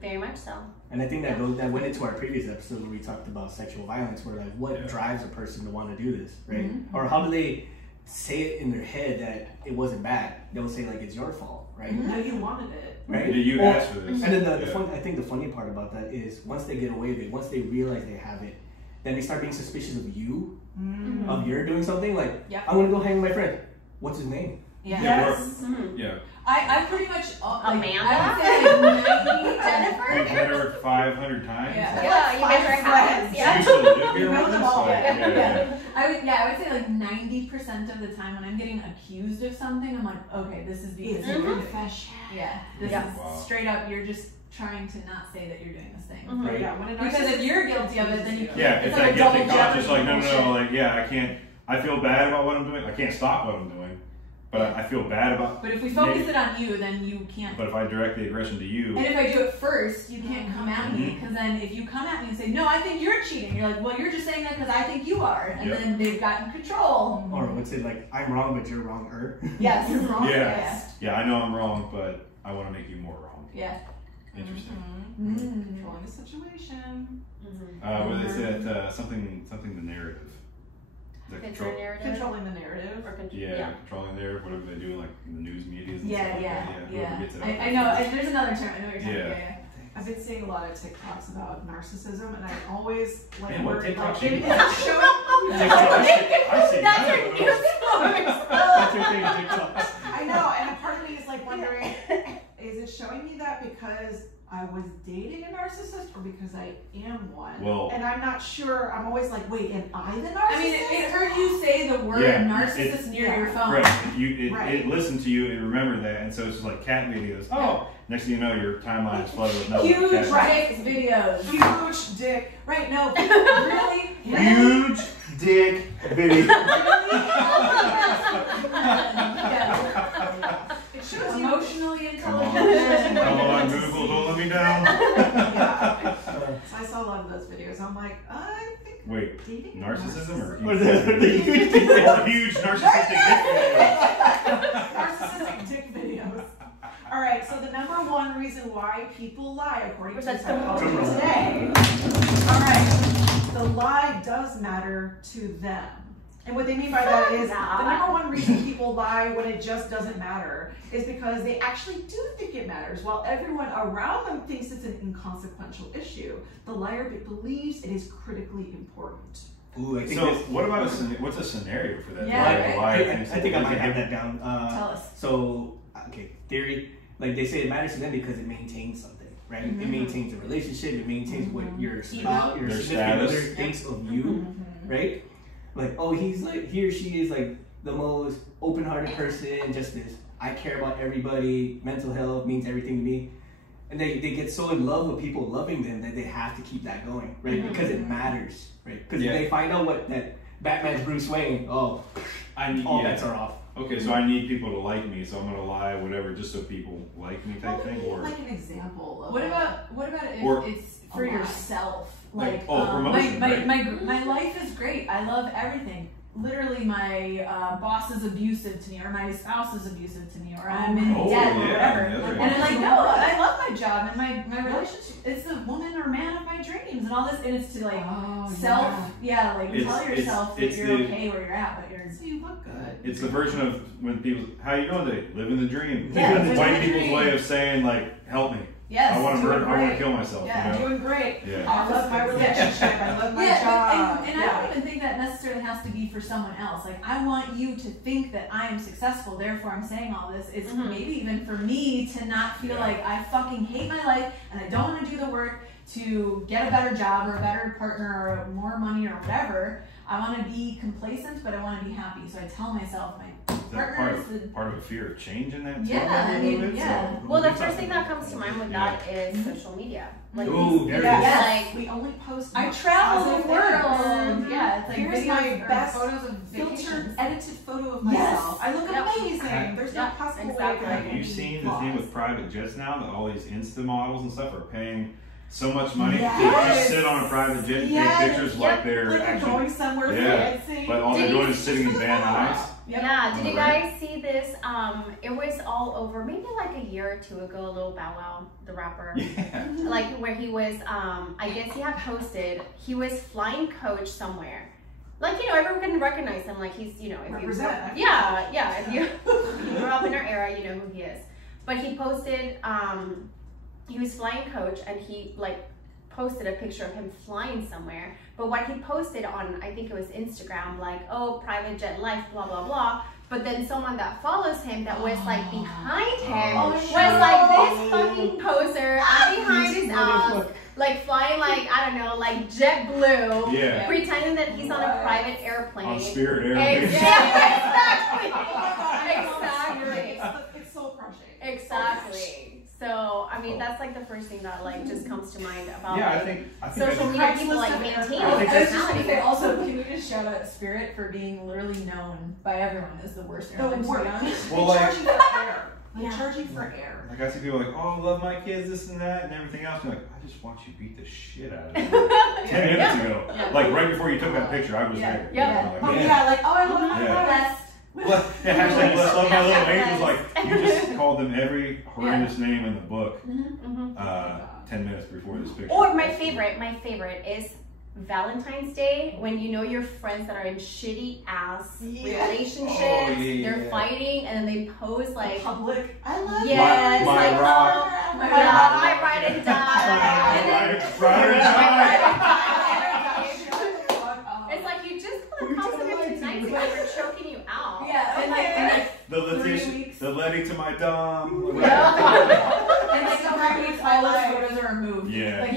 Very much so. And I think that went into our previous episode where we talked about sexual violence, where like what Yeah. drives a person to want to do this, right? Mhm. Or how do they say it in their head that it wasn't bad? They'll say like it's your fault, right? Mhm. No, you wanted it. Right? Yeah, you Or- asked for this. And then the Yeah. fun, I think the funny part about that is once they get away with it, once they realize they have it, then they start being suspicious of you, Mm. of you're doing something. Like, Yeah. I want to go hang with my friend. What's his name? Yeah. Yeah, Yes. Mhm. Yeah. I pretty much Amanda? I would say like 90, We've Jennifer? met her 500 times. Yeah. Yeah, you met her house. Yeah. She used to live here You know with them us, all. so, Yeah. I would say like 90% of the time when I'm getting accused of something, I'm like, okay, this is because It's you're a doing it. confession. Yeah, this Yeah. is Wow. straight up. You're just trying to not say that you're doing this thing. Mhm. Right. Yeah, when a Because if narcissist you're guilty of it, then you Yeah, It's it's like that a guilty double conscious, like, no, jeopardy like, yeah, I can't, I feel bad about what I'm doing. I can't stop what I'm doing, but I feel bad about, But if we focus it on you, then you can't. but if I direct the aggression to you, And if I do it first, you can't come at me, Mhm. because then if you come at me and say, no, I think you're cheating, you're like, well, you're just saying that because I think you are, and Yep. then they've gotten control. Or what's it like? I'm wrong, but you're wronger. Yes. You're wrong. Yeah. yeah, I know I'm wrong, but I want to make you more wrong. Yeah. Interesting. Mhm. Mm. Controlling the situation. Mhm. What they said, something the narrative. Is that Control narrative. Controlling the narrative. Or control. Yeah, controlling the narrative, whatever they do, like in the news medias and Yeah, stuff like yeah, that. Whoever gets it out I there know, first. and there's another term, I know what you're talking about. Yeah. I've been seeing a lot of TikToks about narcissism, and I always like Man, what worry TikToks like you is do? it showing. I see That's none your of news those. source. That's your thing, TikTok. I know, and a part of me is like wondering, is it showing me that because I was dating a narcissist or because I am one? Well- and I'm not sure. I'm always like, wait, am I the narcissist? I mean, it heard you say the word Yeah, narcissist near your phone. Right, Right. it listened to you, it remembered that, and so it's just like cat videos. Oh, next thing you know, your timeline is flooded with nothing. Huge but cat dick videos. huge dick. Right, no, really? Huge dick video. Yeah. It shows you. Emotionally Come on, intelligent. come on, Google, don't let me down. Yeah. So I saw a lot of those videos. I'm like, I think Wait, dating narcissism or Or huge the huge dick. or huge narcissistic dick narcissistic dick videos. All right, so the number one reason why people lie, according to That's psychology the- today, all right, the lie does matter to them. And what they mean by that is Nah. the number one reason people lie when it just doesn't matter is because they actually do think it matters, while everyone around them thinks it's an inconsequential issue. The liar believes it is critically important. Ooh, I video. think So, this- what about what's a scenario for that? Yeah, Why- right. why I think I might have that down. Tell us. So, okay, theory. Like they say, it matters to them because it maintains something, right? It Mhm. maintains a relationship. It maintains what your spouse, your Their significant other status. thinks of you, right? Like, oh, he's like, he or she is like the most open-hearted person. Just this, I care about everybody. Mental health means everything to me. And they get so in love with people loving them that they have to keep that going, right? Mhm. Because it matters, right? Because Yeah. if they find out what that Batman's Bruce Wayne, oh, I need, all yeah. bets are off. Okay, so I need people to like me, so I'm gonna lie, whatever, just so people like me, type thing, or Like an example of What about if Or- it's for a lie. yourself? Like, Like, promotion, right? my life is great. I love everything. Literally, my boss is abusive to me, or my spouse is abusive to me, or I'm in Oh, debt, or yeah, whatever. the other And I'm one. like, no, I love my job and my relationship. It's the woman or man of my dreams, and all this. And it's to like self, like It's- tell it's- yourself it's that you're the- okay where you're at, but you're. So you look good. it's the version of when people, how you doing today? Living the dream. Yeah, It's living white the people's dream. way of saying like, help me. Yes. I want to doing murder. I want great. to kill myself. Yeah, You know? Doing great. Yeah. I love my relationship. I love my Yeah, job. and I don't even think that necessarily has to be for someone else. Like, I want you to think that I am successful, therefore I'm saying all this. It's Mhm. maybe even for me to not feel Yeah. like I fucking hate my life and I don't want to do the work to get a better job or a better partner or more money or whatever. I want to be complacent, but I want to be happy. So I tell myself, my partner is part of a fear of change in that too. Yeah, I mean, yeah. Well, the first thing that comes to mind with that is social media. Like, ooh, there it is. Like we only post. I travel the world. Mhm. Yeah, it's like here's my best photos of filtered, vacations. edited photo of myself. I look Yep. amazing. There's no possible exactly. way. Have you seen the thing with private jets now that all these Insta models and stuff are paying so much money to just sit on a private jet and take pictures like they're actually going somewhere fancy. but all they're doing is sitting in Van Nuys. Yeah, did you guys see this? It was all over maybe like a year or two ago, Lil Bow Wow, the rapper. Yeah. Like where he was, I guess he had posted, he was flying coach somewhere. Like, you know, everyone can recognize him, like he's, you know, if you if you grew up in our era, you know who he is. But he posted, he was flying coach and he like posted a picture of him flying somewhere. But what he posted on, I think it was Instagram, like, oh, private jet life, blah, blah, blah. But then someone that follows him that was like behind him was like this fucking poser behind his ass, like flying like, I don't know, like JetBlue, pretending that he's on a private airplane. On Spirit Airplane. Exactly. It's soul crushing. Exactly. So, I mean, that's like the first thing that like just comes to mind about Yeah, like, I think social media people like maintaining I was just personality. gonna say also, can we just shout out Spirit for being literally known by everyone as the worst airline, to be honest? Well, They like, charge you for air. They charge you for air. like I see people like, oh, I love my kids, this and that, and everything else. You're like, I just watched you beat the shit out of them 10 minutes ago. Like right before you took that picture, I was there. Yeah. Like, Like, oh, I love my best. Hashtag let's love my little angels. Like you just called them every horrendous name in the book 10 minutes before this picture. Or my favorite is Valentine's Day, when you know your friends that are in shitty ass relationships, they're fighting, and then they pose like public. I love my rock, my ride and die. It's like you just want to compliment tonight, so they're choking you out. Yeah, and like the Letty to my Dom. and like the practice all those photos are removed. Yeah. Like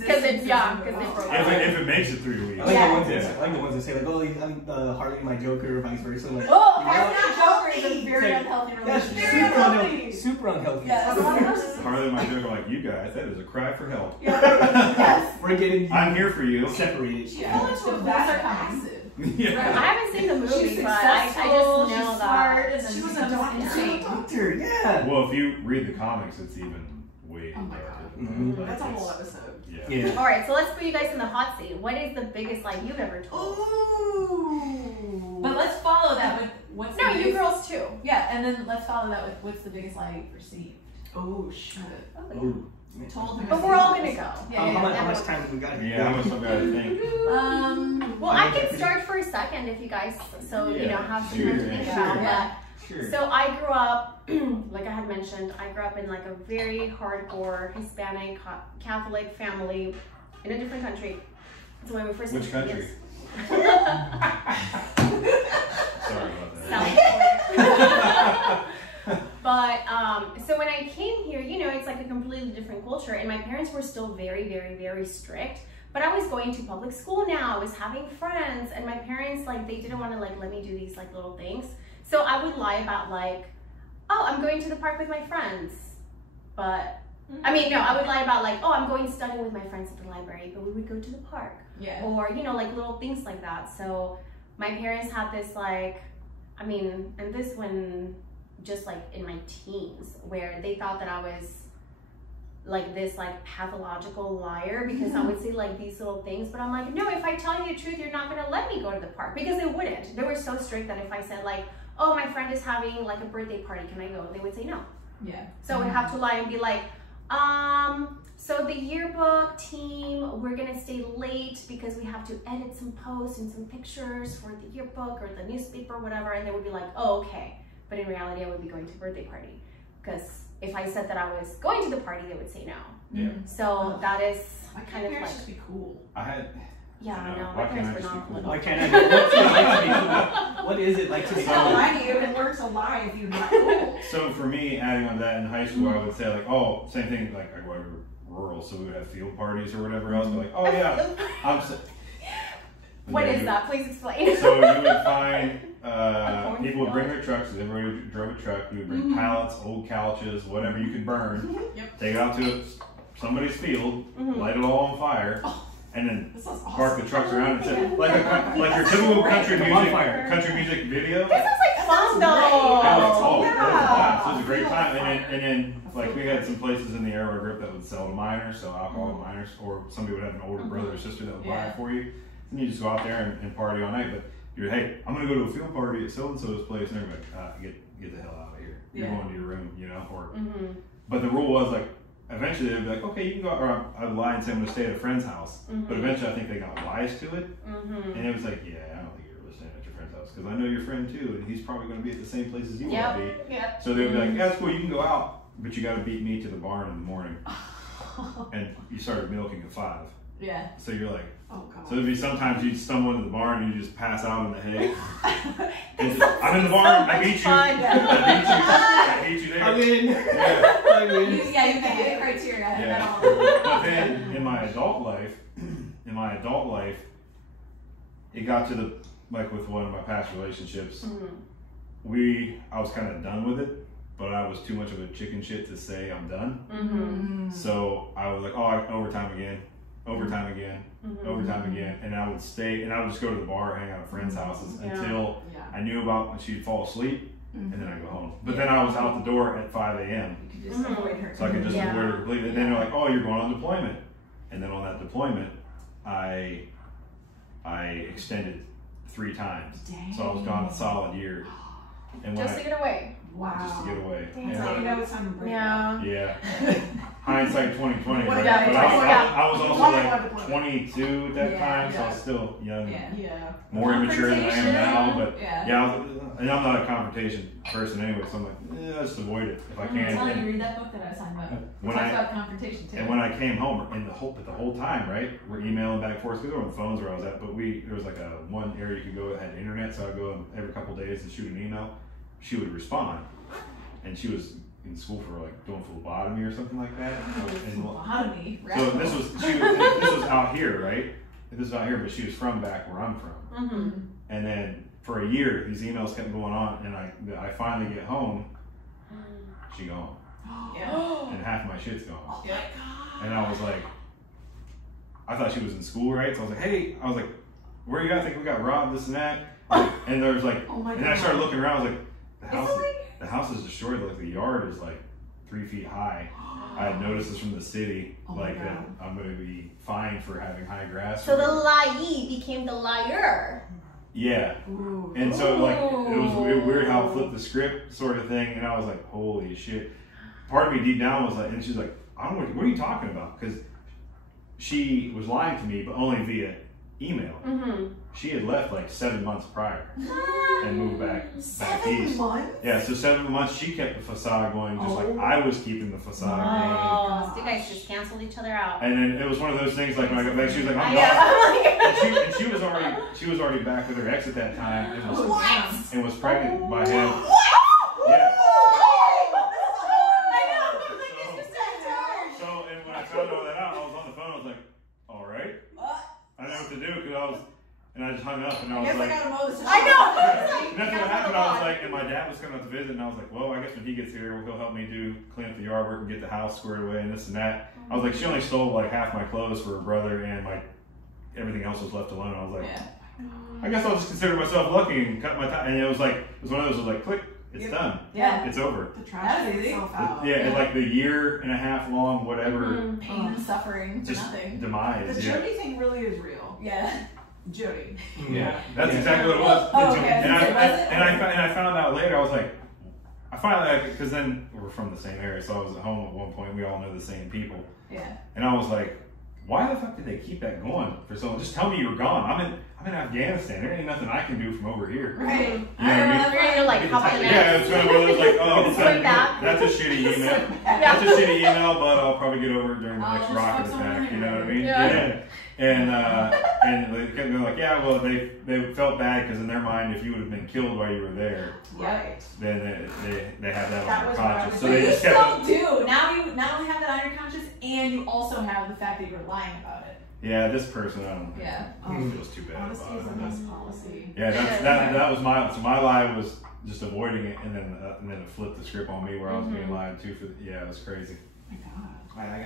because they broke up. If it makes it 3 weeks. I like the ones that say like, oh, I'm Harley my Joker, or vice versa. Like, oh, Harley and Joker is a very unhealthy relationship. Super unhealthy. Yes. Harley my Joker, like you guys, that is a cry for help. Yes. We're getting you I'm here for you. separated. Yeah. I haven't seen the movie, She's but I just know she's that. smart, and She was then a Doctor, yeah. Well, if you read the comics, it's even way darker than that. That's a whole episode. Yeah. All right, so let's put you guys in the hot seat. What is the biggest lie you've ever told? Ooh. But let's follow that with what's the No, biggest, you girls too. Yeah, and then let's follow that with what's the biggest lie you've received. Oh shit. Ooh. Told her. But we're all gonna go. How much time have we got here? Yeah, how much time got to think? Well, I can start for a second if you guys, you know, have some time to think about that. Sure. So I grew up, like I had mentioned, I grew up in like a very hardcore Hispanic Catholic family in a different country. So when we first Which came to country? Sorry about that. But so when I came here, you know, it's like a completely different culture, and my parents were still very, very, very strict. But I was going to public school now. I was having friends, and my parents, like, they didn't want to like let me do these like little things. So I would lie about like, oh, I'm going to the park with my friends. But I mean, no, I would lie about like, oh, I'm going studying with my friends at the library, but we would go to the park. Yeah. Or, you know, like little things like that. So my parents had this like, I mean, and this when just like in my teens, where they thought that I was like this like pathological liar because I would say like these little things, but I'm like, no, if I tell you the truth, you're not gonna let me go to the park, because they wouldn't. They were so strict that if I said like, oh, my friend is having like a birthday party, can I go? They would say no. Yeah. So I would have to lie and be like, so the yearbook team, we're gonna stay late because we have to edit some posts and some pictures for the yearbook or the newspaper or whatever, and they would be like, oh, okay. But in reality, I would be going to a birthday party, because if I said that I was going to the party, they would say no. Yeah. So that is kind of like, just be cool. I had. yeah, no, Why my can't I parents were just be not cool? little. Why can't I do what's it like to be cool? What is it like to be Tell cool? lie to you and learn to lie if you're not cool. So for me, adding on that in high school, I would say like, oh, same thing. Like I go to rural, so we would have field parties or whatever else. But like, oh yeah, What is that? Please explain. So you would find people would bring their trucks. Because everybody drove a truck. You would bring pallets, old couches, whatever you could burn. Take it out to somebody's field, light it all on fire, and then park the trucks around and sit like your typical country music video. This is like fun though. It was a great time. And then like we had some places in the area group that would sell to minors, so alcohol to minors, or somebody would have an older brother or sister that would buy it for you. And you just go out there and party all night. But you're, hey, I'm gonna go to a field party at so and so's place, and everybody, get the hell out of here. You're going to your room, you know. Or but the rule was like, eventually they'd be like, okay, you can go. Or I'd lie and say I'm gonna stay at a friend's house. But eventually I think they got wise to it, and it was like, yeah, I don't think you're really staying at your friend's house because I know your friend too, and he's probably gonna be at the same place as you want to be. So they'd be like, yeah, that's cool, you can go out, but you got to beat me to the barn in the morning. And you started milking at 5. Yeah. So you're like, oh god. so there'd be sometimes you'd stumble into the barn and you just pass out in the hay. I'm in the barn. I beat you. I beat you there. I'm in. Yeah, you can get criteria. Yeah. But then in my adult life, it got to the like with one of my past relationships. I was kind of done with it, but I was too much of a chicken shit to say I'm done. So I was like, oh, overtime again. Overtime again, and I would stay, and I would just go to the bar, hang out at friends' houses until I knew about when she'd fall asleep, and then I'd go home. But then I was out the door at 5 a.m. You could just avoid her. So I could just avoid her completely. And then they're like, oh, you're going on deployment. And then on that deployment, I extended 3 times. Dang. So I was gone a solid year. And Just to get away. Wow. Just to get away. That's how you know it's time to break up. Yeah. Hindsight 2020. Right? Yeah, But I was also like 22 at that time, so I was still young. Yeah. More immature than I am now. But and I'm not a confrontation person anyway, so I'm like, I just avoid it if I can. I'm telling you, read that book that I was talking about. It talks about confrontation too. And when I came home, the whole time, right, we're emailing back and forth. We were on the phones where I was at, but there was like one area you could go that had internet, so I'd go every couple of days and shoot an email. She would respond, and she was in school for like doing phlebotomy or something like that. Phlebotomy. So this was out here, right? This is out here, but she was from back where I'm from. And then for a year, these emails kept going on, and I finally get home, she gone. And half my shit's gone. Oh my god. And I was like, I thought she was in school, right? So I was like, hey, where are you at? I think we got robbed, this and that. And there was like, and I started looking around, I was like, the house is destroyed, like the yard is like 3 feet high. I had notices from the city, that I'm going to be fined for having high grass. So the liee became the liar. Yeah. Ooh. And so like, it was weird how it flipped the script sort of thing, and I was like, holy shit. Part of me deep down was like, and she's like, I don't know, what are you talking about? Because she was lying to me, but only via email. She had left like 7 months prior and moved back east. 7 months? Yeah, so 7 months she kept the facade going, just like I was keeping the facade going. So you guys just canceled each other out. And then it was one of those things like when I got back, she was like, I'm gone. And she was already back with her ex at that time and was pregnant by him. Yeah. So and when I found all that out, I was on the phone. I was like, all right. I didn't know what to do because I just hung up and I was like, I know. And that's what happened. I was like, and my dad was coming up to visit, and I was like, well, I guess when he gets here, he'll help me clean up the yard work and get the house squared away and this and that. I was like, she only stole like half my clothes for her brother, and like everything else was left alone. I was like, I guess I'll just consider myself lucky and cut my time. And it was one of those, was like, click, it's done. Yeah, it's over. The trash takes itself out. It's like the 1.5 years long, whatever. Pain and suffering, just nothing. Demise. The Jody thing really is real. Yeah. Jody. Yeah, that's exactly what it was. And I found out later. I was like, I finally, because then we're from the same area, so I was at home at one point. We all know the same people. Yeah. And I was like, why the fuck did they keep that going for so long? Just tell me you're gone. I'm in Afghanistan. There ain't nothing I can do from over here. Right. You know what I mean? You're like, how about yeah, it's one of those like, oh, that's a shitty email. That's a shitty email, but I'll probably get over it during the next rocket attack. You know what I mean? Yeah. And they kept going like, yeah, well, they felt bad because in their mind, if you would have been killed while you were there, right, then they had that on their conscience. So they just kept. Still do. Now you not only have that on your conscience, and you also have the fact that you're lying about it. Yeah, this person, I don't know. Yeah. It feels too bad. Honesty is the about it. best policy. Yeah, that was my lie was just avoiding it, and then it flipped the script on me where I was being lied to for. Yeah, it was crazy. Oh my God.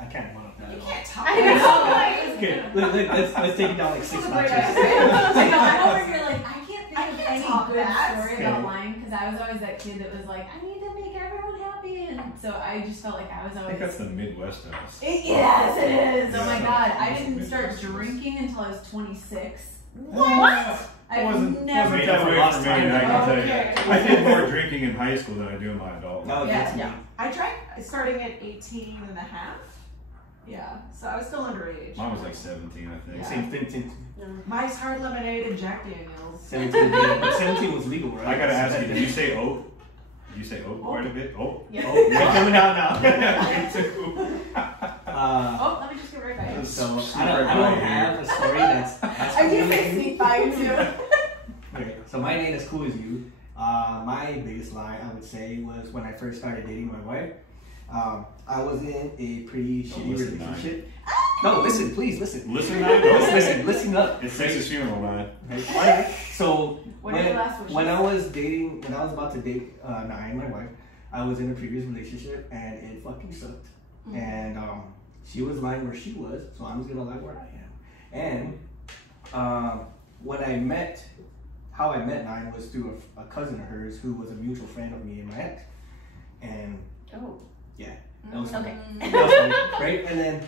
I can't one up that. You can't talk. I know. Okay, let's take it down like 6 notches. I know, I'm over here like, I can't think of any top good that. story about lying, because I was always that kid that was like, I need to make everyone happy, and so I just felt like I was I always... think that's the Midwest of us. Yes, it is! Oh my Yeah. God, I didn't Midwest start of us. drinking until I was 26. What? Wasn't never that way for me, I can tell you. Okay. I did more drinking in high school than I do in my adult life. No, Yeah, that's me. yeah. I drank starting at 18 and a half. Yeah, so I was still underage. Mine was like 17, I think. Yeah. Same 15. Mine's hard lemonade and Jack Daniels. 17, yeah, but 17 was legal, right? I gotta ask you, did you say oat? Did you say oat quite a bit? Oh. Yeah. Oh, we're coming out now. Me too. Oh, let me just get right back. So I don't have a story that's I cool do as say you. sneak by you too. Okay, so mine ain't as cool as you. My biggest lie, I would say, was when I first started dating my wife. I was in a pretty shitty listen, relationship. No, listen, please listen. Listen now. Listen up. It's Texas funeral, man. Okay. Alright, so What are your last wishes? when I was about to date Nine, my wife, I was in a previous relationship and it fucking sucked. And she was lying where she was, so I'm just gonna lie where I am. And how I met Nine was through a cousin of hers who was a mutual friend of me and my ex. And Oh. yeah, that was funny. Okay. That was funny, right? And then,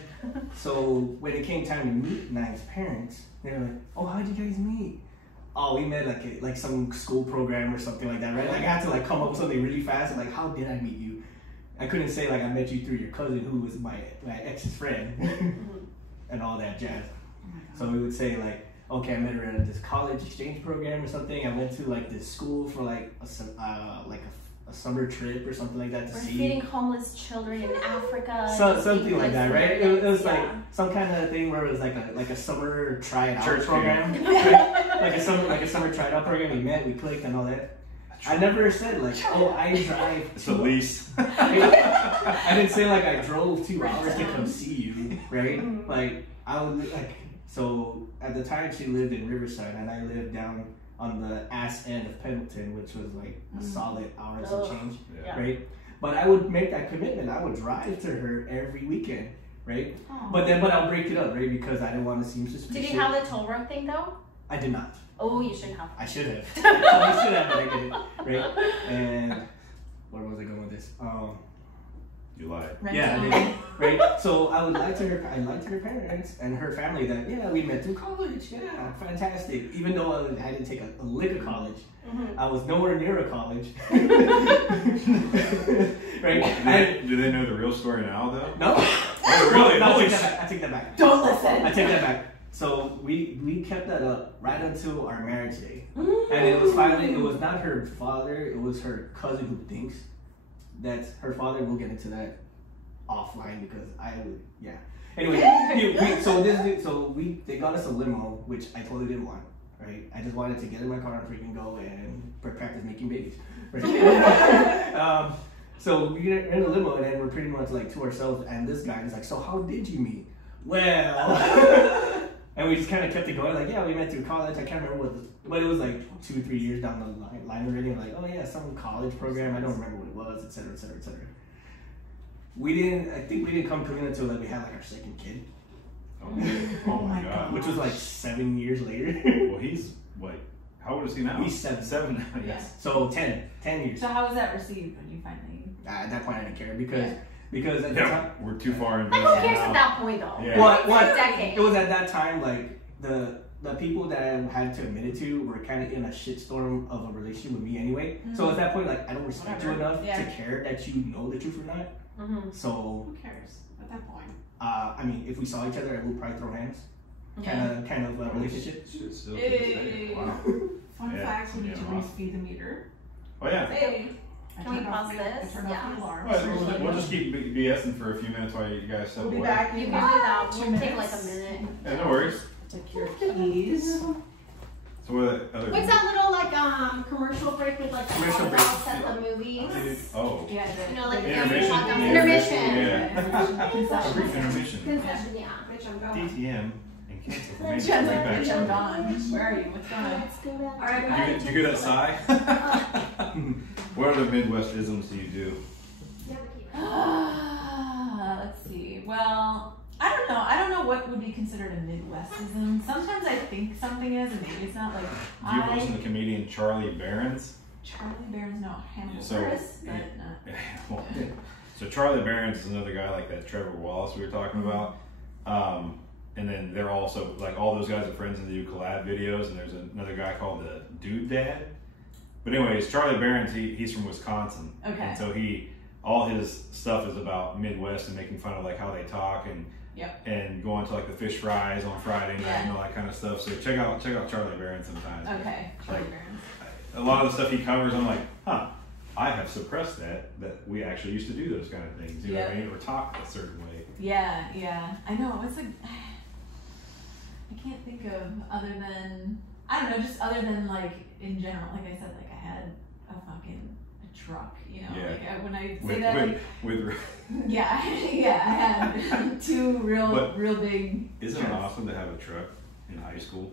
so when it came time to meet Nine's parents, they were like, "Oh, how'd you guys meet?" Oh, we met like some school program or something like that, right? Like I had to like come up with something really fast. Like, how did I meet you? I couldn't say like I met you through your cousin who was my ex's friend and all that jazz. So we would say like, okay, I met her at this college exchange program or something. I went to like this school for like a summer trip or something like that to We're see. feeding homeless children in Africa. Something like that, right? It was like yeah. some kind of thing where it was like a summer try it out Church program, right? like a summer try it out program. We met, we clicked, and all that. I never said like, oh, I drive. It's a lease. I didn't say like I drove 2 hours to come see you, right? Like I would like. So at the time she lived in Riverside and I lived down on the ass end of Pendleton, which was like a solid hour and change, Yeah. right? But I would make that commitment. I would drive to her every weekend, right? Aww. But I'll break it up, right? Because I didn't want to seem suspicious. Did you have the toll road thing though? I did not. Oh, you should have. I should have. I should have, but I didn't, right? And where was I going with this? You lied. Yeah, I did, right? So I would lie to her. I lied to her parents and her family that we met through college. Yeah, fantastic. Even though I didn't take a lick of college, I was nowhere near a college. Right? Do they know the real story now, though? No. Oh, really? No, Holy I take that back. Don't listen. I take that back. So we kept that up right until our marriage day, and it was not her father. It was her cousin who thinks that's her father. We'll get into that offline because I would, yeah. Anyway, they got us a limo, which I totally didn't want. Right, I just wanted to get in my car and freaking go and practice making babies. Right? So we're in the limo and then we're pretty much like to ourselves. And this guy is like, "So how did you meet?" Well, and we just kind of kept it going. Like, yeah, we met through college. I can't remember but it was like 2-3 years down the line already. Like, oh yeah, some college program. I don't remember what it was, etc., etc., etc. I think we didn't come clean until like we had like our second kid. Oh my God. Which was like 7 years later. Well, he's what? How old is he now? He's 7. 7 now. Yes. So 10 years. So how was that received when you finally? At that point, I didn't care because at the time. Yeah, we're too far in. But who cares at that point though? Yeah. What? It's a decade. It was at that time like the people that I had to admit it to were kind of in a shitstorm of a relationship with me anyway. So at that point, like I don't respect you enough to care that you know the truth or not. So Who cares at that point? I mean, if we saw each other, we would probably throw hands. Kind of relationship. Shit, still to Hey. this day. Wow. Fun Yeah. fact: we need to Yeah, wow. re-feed the meter. Oh yeah. Hey. I Can we turned off pause the- I this? turned off Yeah. the alarm. Well, we'll just keep BSing for a few minutes while you guys step We'll be away. back You in can do that. 2 We'll take like minutes. a minute. Yeah, no worries. Take your keys. So So what are the other? What's that little like commercial break with like the Commercial break. set the movies? Oh. Yeah, You know, like Intermission. Intermission. Yeah. Concession. A brief intermission. Concession, yeah. Bitch, I'm going. DTM and cancel for me. Bitch, I'm gone. Where are you? What's going on? Let's go back. All right, Did you hear that sigh? What other Midwest isms do you do? Let's see. Well, I don't know what would be considered a Midwestism. Sometimes I think something is, and maybe it's not. Like, Do you ever listen to the comedian Charlie Barron's? Charlie Barron's, no, Hannibal So- Buress, but no. Well, so Charlie Barron's is another guy like that Trevor Wallace we were talking about. And then they're also, like, all those guys are friends and they do collab videos, and there's another guy called the Dude Dad. But anyways, Charlie Barron's, he's from Wisconsin. Okay. And so all his stuff is about Midwest and making fun of like how they talk and Yep. and going to like the fish fries on Friday night Yeah. and all that kind of stuff. So check out Charlie Barron sometimes. Okay, Charlie Like, Barron's. A lot of the stuff he covers, I'm like, I have suppressed that we actually used to do those kind of things. You know what I mean? Or talk a certain way. Yeah, yeah. I know. It's like I can't think of other than just other than like in general. Like I said, like I had a truck. You know, Yeah. like when I say With, that, with, like, with yeah, I had two real big. Isn't it trucks. awesome to have a truck in high school?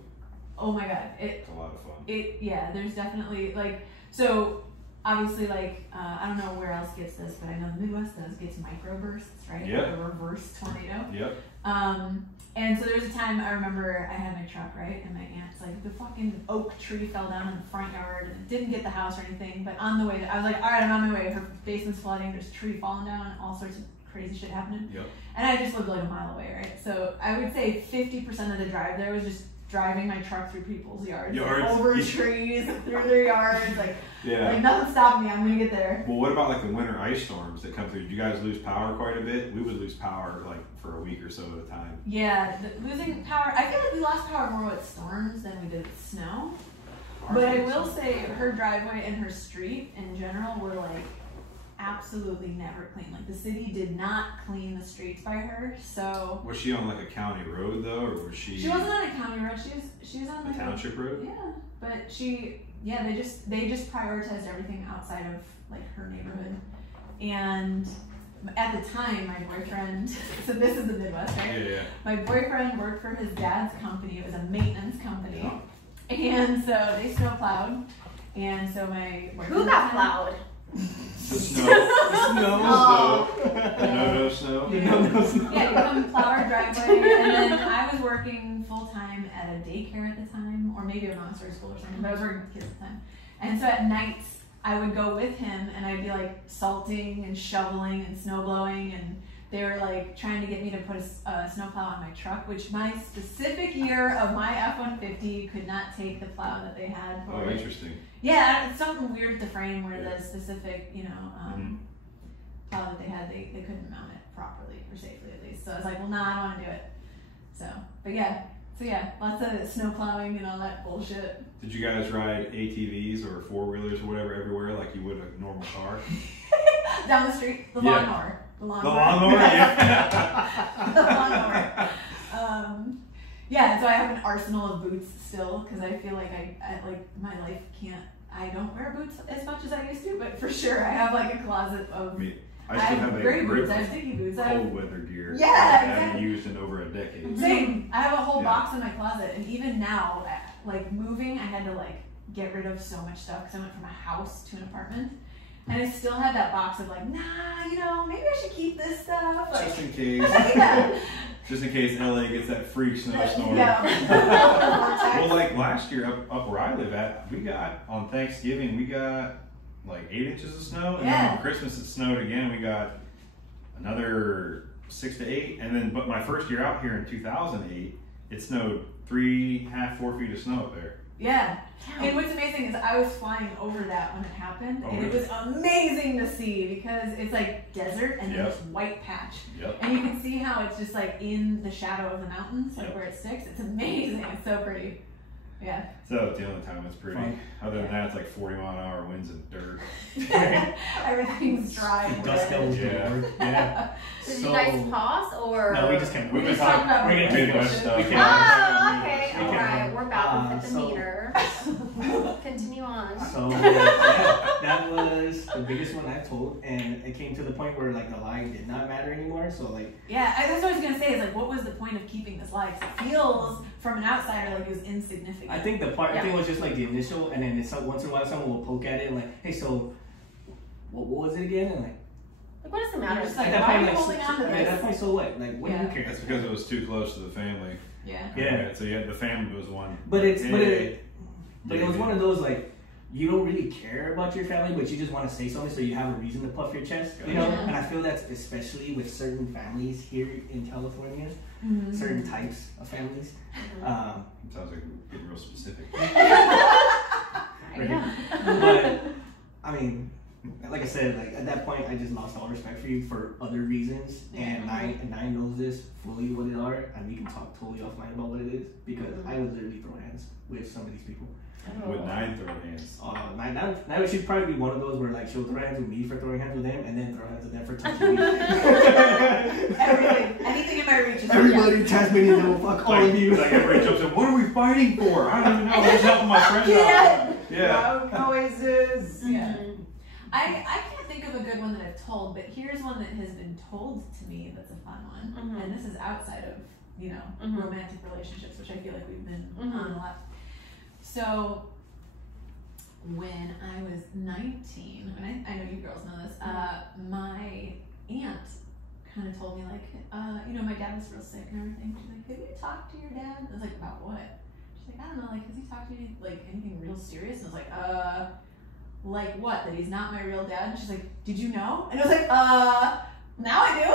Oh my god, It's a lot of fun. there's definitely like so. Obviously, like, I don't know where else gets this, but I know the Midwest gets microbursts, right? Yep. Like a reverse tornado. Yep. And so there's a time I remember I had my truck, right? And my aunt's like, the fucking oak tree fell down in the front yard and it didn't get the house or anything. But on the way, I was like, all right, I'm on my way. Her basement's flooding. There's a tree falling down and all sorts of crazy shit happening. Yep. And I just lived like a mile away, right? So I would say 50% of the drive there was just driving my truck through people's yards. Over trees, through their yards, like nothing stopped me. I'm gonna get there. Well, what about like the winter ice storms that come through? Did you guys lose power quite a bit? We would lose power like for a week or so at a time. Yeah, losing power. I feel like we lost power more with storms than we did with snow. But I will say her driveway and her street in general were like absolutely never clean. Like the city did not clean the streets by her. So Was she on like a county road though, or was she? she wasn't on a county road. She was on a like township road. Yeah, but they just prioritized everything outside of like her neighborhood. And at the time, my boyfriend. So this is the Midwest, right? Yeah. My boyfriend worked for his dad's company. It was a maintenance company, and so they snow plowed. And so my boyfriend Who got plowed? The snow. The snow. No snow. No snow. Yeah, you come plow our driveway, and then I was working full time at a daycare at the time, or maybe a Montessori school or something. But I was working with kids at the time, and so at nights I would go with him, and I'd be like salting and shoveling and snow blowing, and they were like trying to get me to put a snowplow on my truck, which my specific year of my F-150 could not take the plow that they had. Oh, interesting. Yeah, it's something weird with the frame where the specific, plow that they had, they couldn't mount it properly or safely at least. So I was like, well, nah, I don't want to do it. So yeah, lots of snow plowing and all that bullshit. Did you guys ride ATVs or 4-wheelers or whatever everywhere like you would a normal car? Down the street, the lawnmower. The lawnmower, yeah. The lawnmower. Yeah, so I have an arsenal of boots still because I feel like I like my life can't. I don't wear boots as much as I used to, but for sure I have like a closet of. I still have a gray grip boots. I have sticky boots. cold weather gear. Yeah, that I haven't exactly. used in over a decade. Same. I have a whole Yeah. box in my closet, and even now, like moving, I had to like get rid of so much stuff because I went from a house to an apartment, and I still had that box of like, nah, maybe I should keep this stuff. Like, Just in case. yeah. Just in case LA gets that freak snowstorm. Yeah. Well, like last year up where I live at, we got on Thanksgiving we got like 8 inches of snow, and then on Christmas it snowed again. We got another 6 to 8, and then but my first year out here in 2008, it snowed 3.5, 4 feet of snow up there. Yeah. And what's amazing is I was flying over that when it happened, and it was amazing to see because it's like desert and then this white patch. Yep. And you can see how it's just like in the shadow of the mountains, like where it sticks. It's amazing. It's so pretty. Yeah. So the only time it's pretty. Fun. Other than that, it's like 40-mile-an-hour winds and dirt. Everything's dry. And Dust wet. devils Yeah. galore. Yeah. Did you guys pause or? No, we just kept. We've been talking talking about we're gonna Midwest keep stuff. we can't- Oh, okay. we All can't- right. We're back with the so- meter. Continue on. So yeah, that was the biggest one I've told, and it came to the point where like the lie did not matter anymore. So like, Yeah, that's what I was gonna say. Is like, what was the point of keeping this lie? 'Cause it feels from an outsider like it was insignificant. I think the part I think was just like the initial, and then it's once in a while someone will poke at it and like, hey, so what was it again? And like, What does it matter? Just like, at that why are point, you holding on to at this? that point, so what? Like, what do you care? That's because it was too close to the family. Yeah. Yeah. Okay, so yeah, the family was one. But it's Hey, but it was one of those like you don't really care about your family, but you just want to say something so you have a reason to puff your chest, you know. Yeah. And I feel that's especially with certain families here in California, Mm-hmm. certain types of families. It sounds like we're getting real specific. Yeah. But I mean, like I said, like at that point, I just lost all respect for you for other reasons, and Nine knows this fully what it are, and we can talk totally offline about what it is because I would literally throw hands with some of these people. With 9 throw hands. Now she'd probably be one of those where like she'll throw hands with me for throwing hands with them, and then throw hands with them for touching me. Everything, anything in my reach is Everybody, Tasmanian devil, fuck all of you. Like everybody jumps in, what are we fighting for? I don't even know. I'm just helping my friend out. Yeah. Loud noises. Yeah. I can't think of a good one that I've told, but here's one that has been told to me that's a fun one. And this is outside of, you know, romantic relationships, which I feel like we've been on a lot. So when I was 19, and I know you girls know this, my aunt kind of told me like, you know, my dad was real sick and everything. She's like, have you talked to your dad? I was like, about what? She's like, I don't know, like, has he talked to you like anything real serious? And I was like what? That he's not my real dad? And she's like, did you know? And I was like, now I do.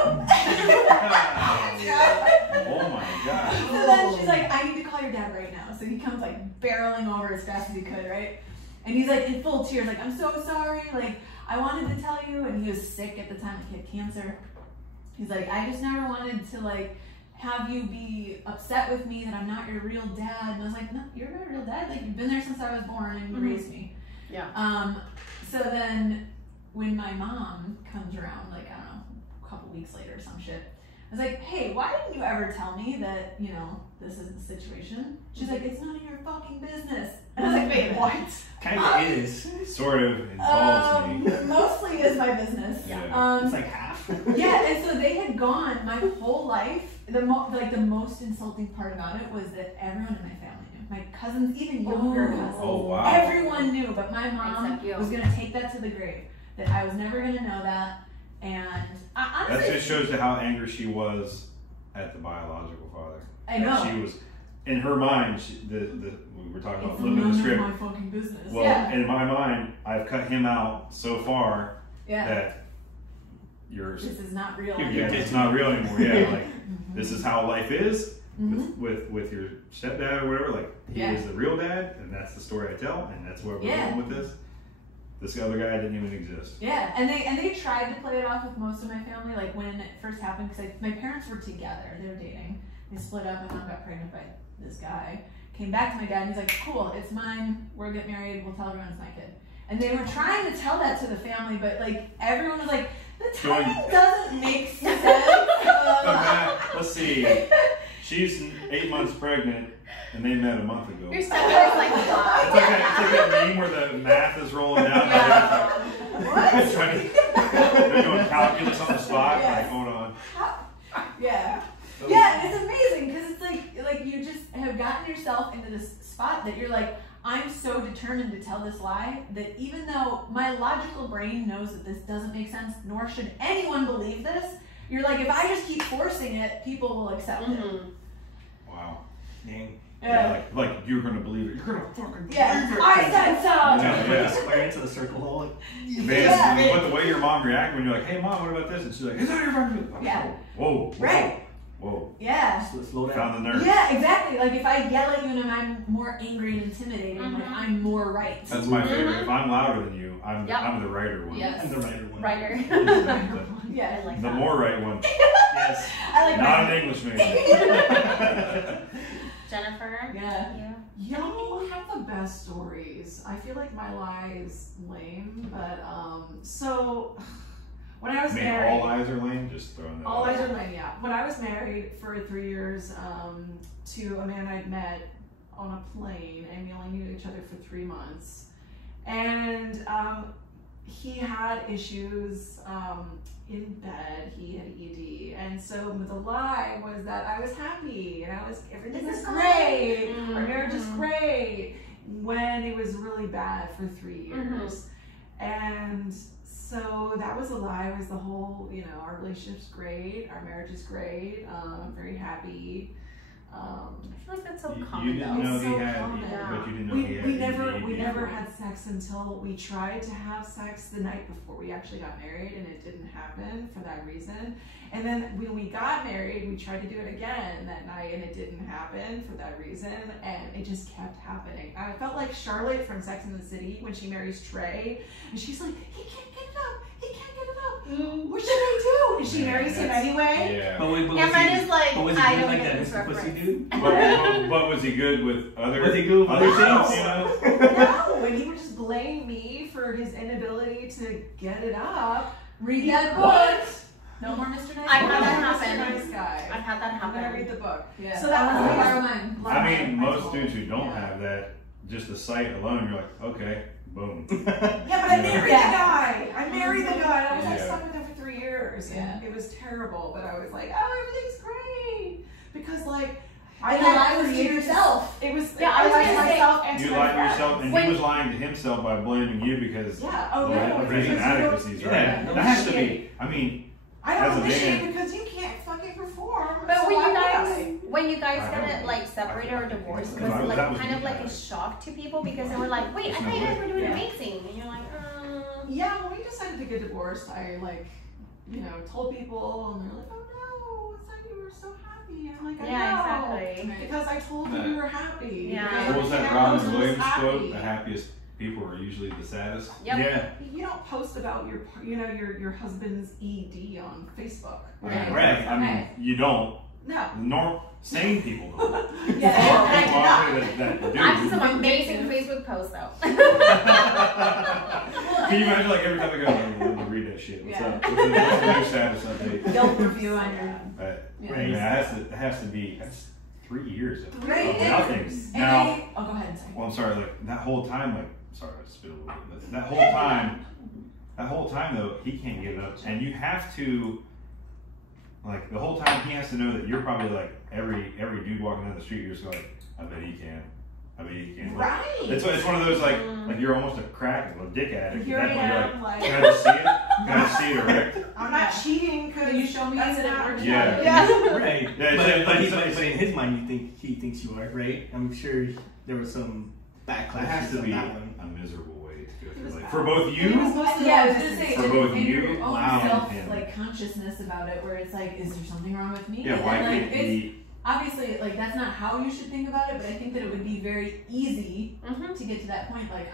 Oh my gosh. So then she's like, I need to call your dad right now. So he comes like barreling over as fast as he could, right? And he's like in full tears, like, I'm so sorry, like, I wanted to tell you. And he was sick at the time, like he had cancer. He's like, I just never wanted to like have you be upset with me that I'm not your real dad. And I was like, no, you're my real dad. Like, you've been there since I was born and you raised me. Yeah. So then when my mom comes around, like, I don't know, a couple weeks later or some shit, I was like, hey, why didn't you ever tell me that, you know, this is the situation? She's like, it's none of your fucking business. And I was like, wait, what? Kind of is. Sort of involves me. Mostly is my business. Yeah. It's like half. Yeah, and so they had gone my whole life. The most insulting part about it was that everyone in my family knew. My cousins, even younger cousins. Oh, wow. Everyone knew, but my mom Except you. was going to take that to the grave. That I was never going to know that. And That honestly, just shows you how angry she was at the biological father. I know. She was, in her mind, we were talking about It's flipping the none of script. my fucking business. Well, Yeah. in my mind, I've cut him out so far Yeah. that yours. This is not real. Yeah, it's not real anymore. Yeah, like Mhm. this is how life is Mhm. with your stepdad or whatever. Like he Yeah. is the real dad, and that's the story I tell, and that's where we're Yeah. going with this. This other guy didn't even exist. Yeah, and they tried to play it off with most of my family, like when it first happened, because my parents were together, they were dating, they split up, my mom got pregnant by this guy, came back to my dad, and he's like, cool, it's mine, we'll get married, we'll tell everyone it's my kid. And they were trying to tell that to the family, but like everyone was like, the timing doesn't make sense. Let's see. She's 8 months pregnant, and they met a month ago. Your stepdad's like, It's like that meme where the math is rolling down. It's like, they're doing calculus on the spot. Yes. Like, hold on. Yeah. Yeah, and it's amazing because it's like you just have gotten yourself into this spot that you're like, I'm so determined to tell this lie that even though my logical brain knows that this doesn't make sense, nor should anyone believe this, you're like, if I just keep forcing it, people will accept it. Wow. Dang. Yeah. Like you're gonna believe it. You're gonna fucking believe Yeah. it. I said so. Yeah. Square into the circle hole. Like, Man, Yeah. but the way your mom reacted when you're like, hey mom, what about this? And she's like, is that your fucking Yeah. Whoa. Right. Whoa. Yeah. slow down. Found the nerve. Yeah, exactly. Like if I yell at you and I'm more angry and intimidating, like I'm more right. That's my favorite. If I'm louder than you, I'm the righter one. Yes. I'm the writer one. writer. Yeah, I like The that. more right one. Yes. I like Not that. an English major. Jennifer. Yeah. Y'all have the best stories. I feel like my lie is lame, but so when I was married, all lies are lame. Just throwing that. All lies are lame. Yeah. When I was married for 3 years to a man I'd met on a plane, and we only knew each other for 3 months, and he had issues in bed. He had ED, and so the lie was that I was happy and everything was great. Our marriage is great, when it was really bad for 3 years. And so that was a lie. It was the whole, our relationship's great, our marriage is great, I'm very happy. I feel like that's so common. You didn't know he had, common. but you didn't know he had. We never had sex until we tried to have sex the night before we actually got married, and it didn't happen for that reason. And then when we got married, we tried to do it again that night, and it didn't happen for that reason, and it just kept happening. I felt like Charlotte from Sex and the City when she marries Trey, and she's like, he can't get it up, he can't get it up. What should I do? And she marries him anyway. Yeah. But was Cameron is like, I don't like get that this Mr. Pussy reference. dude? But was he good with other? Was he good with other things? things? No, and he would just blame me for his inability to get it up. Read that book. No more Mr. Nice. I've had that Mr. happen. Nice Guy. I've had that I'm gonna happen. read the book. Yeah. So that was borrow mine. I mean, most dudes who don't have that, just the sight alone, you're like, okay, boom. Yeah, but I married the guy. I married the guy. I was like Yeah. stuck with him for 3 years. And Yeah. it was terrible, but I was like, oh, everything's great. Because like I And the lie was to yourself. It was I was lied to gonna say, myself and You to my lied to friends. yourself, and he was lying to himself by blaming you because Yeah. Oh no. of his because you inadequacies, don't- right? Yeah. That has to be. I mean, I As a don't appreciate man- because you can't fucking perform. But so when why you would guys, I? when you guys I got don't it like separated or divorced, was That it was- like that was kind of me. like a shock to people because they were like, wait, I There's thought no you guys way. were doing Yeah. amazing, and you're like, Yeah, when we decided to get divorced, I told people, and they're like, oh no, I thought you were so happy. And I'm like, I yeah, know. exactly. Because I told you you were happy. Yeah. Because what was that everything Robin else was Williams happy. quote? The happiest people are usually the saddest. Yep. Yeah. You don't post about your husband's ED on Facebook. Right. I mean, you don't. No. Sane people don't. Yeah, There are people out there that do. I have some amazing Facebook posts though. Can you imagine, like, every time I go, let me read that shit. What's Yeah. up? What's the new status update? Don't review on your. I mean, it has to be, that's 3 years of Right, nothing. and Now, oh, go ahead. Sorry. well, I'm sorry, like, that whole time, sorry, I spit a little bit, but that whole time, though, he can't get it up. And you have to, like, the whole time, he has to know that you're probably, like, every dude walking down the street, you're just like, I bet he can. I bet he can. Right. It's one of those, like you're almost a crack, a dick addict. Here At I that am, point, like, you're like, can I just see it? Can I see it erect? I'm not cheating because Can you show me that's that it not works? Yeah. Yeah. Right. Yeah, but it's- in his mind, he thinks you are, right? I'm sure there was some backlash It has to on be that one. a miserable way to go It was through. Like, bad. for both It was you, mostly Yeah, I was all gonna say, For both and you, your own wow, self, and him. like consciousness about it, where it's like, is there something wrong with me? yeah, And why then, like, can't it's he? obviously like that's not how you should think about it, but I think that it would be very easy to get to that point. Like,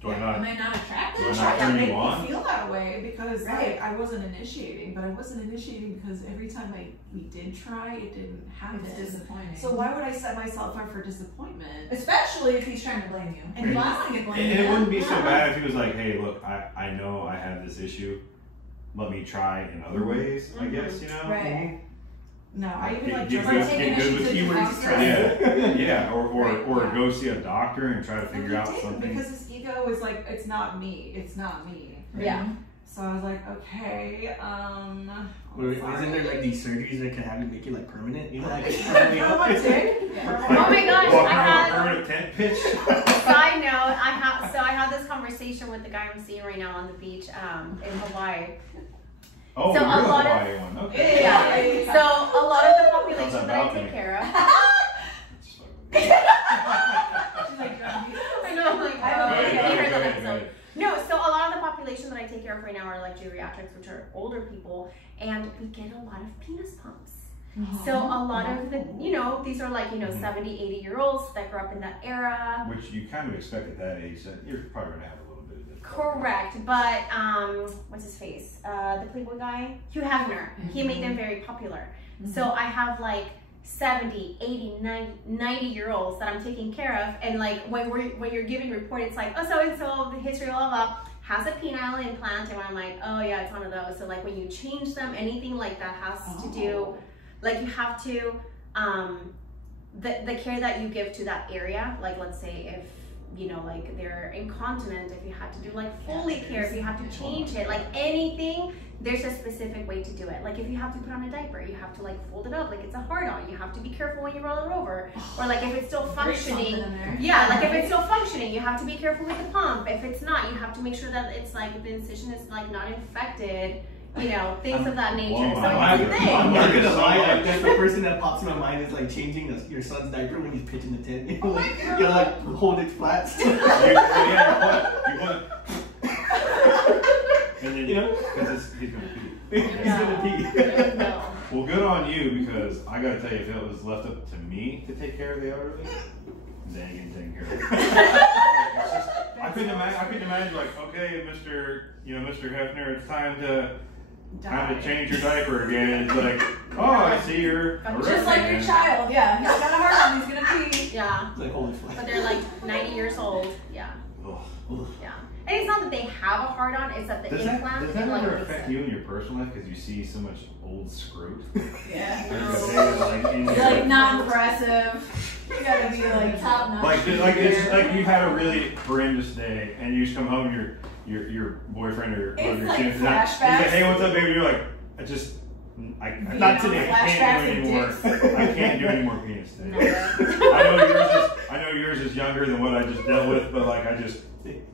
Do I am not? I not attractive? Do I It not tried to turn make you me on? feel that way because Right. like I wasn't initiating, but I wasn't initiating because every time we did try, it didn't happen. It's disappointing. So why would I set myself up for disappointment? especially if he's trying to blame you, and Right. you want to get blamed. And it wouldn't be so Yeah. bad if he was like, hey, look, I know I have this issue. Let me try in other ways, I guess, you know? Right. No, I even like Get just good- like get good with keywords. Yeah, or Right. go see a doctor and try to figure out something. because his ego was like, it's not me. Yeah. So I was like, okay, I'm Isn't sorry. there like these surgeries that can have you make it like permanent? You know, like Permanent? Oh my gosh, Well, I had. permanent tent pitch. Side note, I had this conversation with the guy I'm seeing right now on the beach in Hawaii. Oh, So you're a the lot of- Hawaii one. Okay. Yeah. So a lot of the How's population that that I balcony? take care of. It's fucking- She's like, I know, I'm like, I don't oh, know. you heard that Go episode. ahead. No, so a lot of the population that I take care of right now are like geriatrics, which are older people, and we get a lot of penis pumps. So a lot of the, these are like, 70, 80-year-olds that grew up in that era. Which you kind of expect at that age that you're probably going to have a little bit of this. Correct, but what's his face? The Playboy guy, Hugh Hefner. He made them very popular. So I have like 70, 80, 90-year-olds that I'm taking care of, and like when you're giving report, it's like, oh, so and so the history, blah, blah, blah, has a penile implant, and I'm like, oh yeah, it's one of those. So like when you change them, anything like that has to do, like you have to, the care that you give to that area, like let's say if, you know, like they're incontinent, if you have to do like Foley care, if you have to change it, like anything, there's a specific way to do it. Like if you have to put on a diaper, you have to like fold it up like it's a hard-on. You have to be careful when you roll it over. Or like if it's still functioning, yeah, like if it's still functioning, you have to be careful with the pump. If it's not, you have to make sure that it's like the incision is like not infected. You know, things of that nature. So I'm not gonna lie, like that's the person that pops in my mind is like changing your son's diaper when he's pitching the tent. You know, like, you like hold it flat. And then, you know, because he's gonna pee. He's gonna pee. No. Well, good on you, because I gotta tell you, if it was left up to me to take care of the elderly, they ain't getting taken care of. I couldn't imagine like, okay, Mr. Hefner, it's time to change your diaper again. It's like, oh, I see you're just like your child. Yeah, he's got a heart on. He's gonna pee. Yeah. Like hold it flat. But they're like 90 years old. Yeah. Yeah. And it's not that they have a hard on, it's that the implant. Does that like, ever affect you in your personal life because you see so much old scrote? Yeah. Like not impressive. You gotta be like top notch. It's like you had a really horrendous day and you just come home and your boyfriend or one of your like kids is like, hey, what's up, baby? You're like, not today. I can't do anymore. I can't do any more penis today. I know yours is younger than what I just dealt with, but like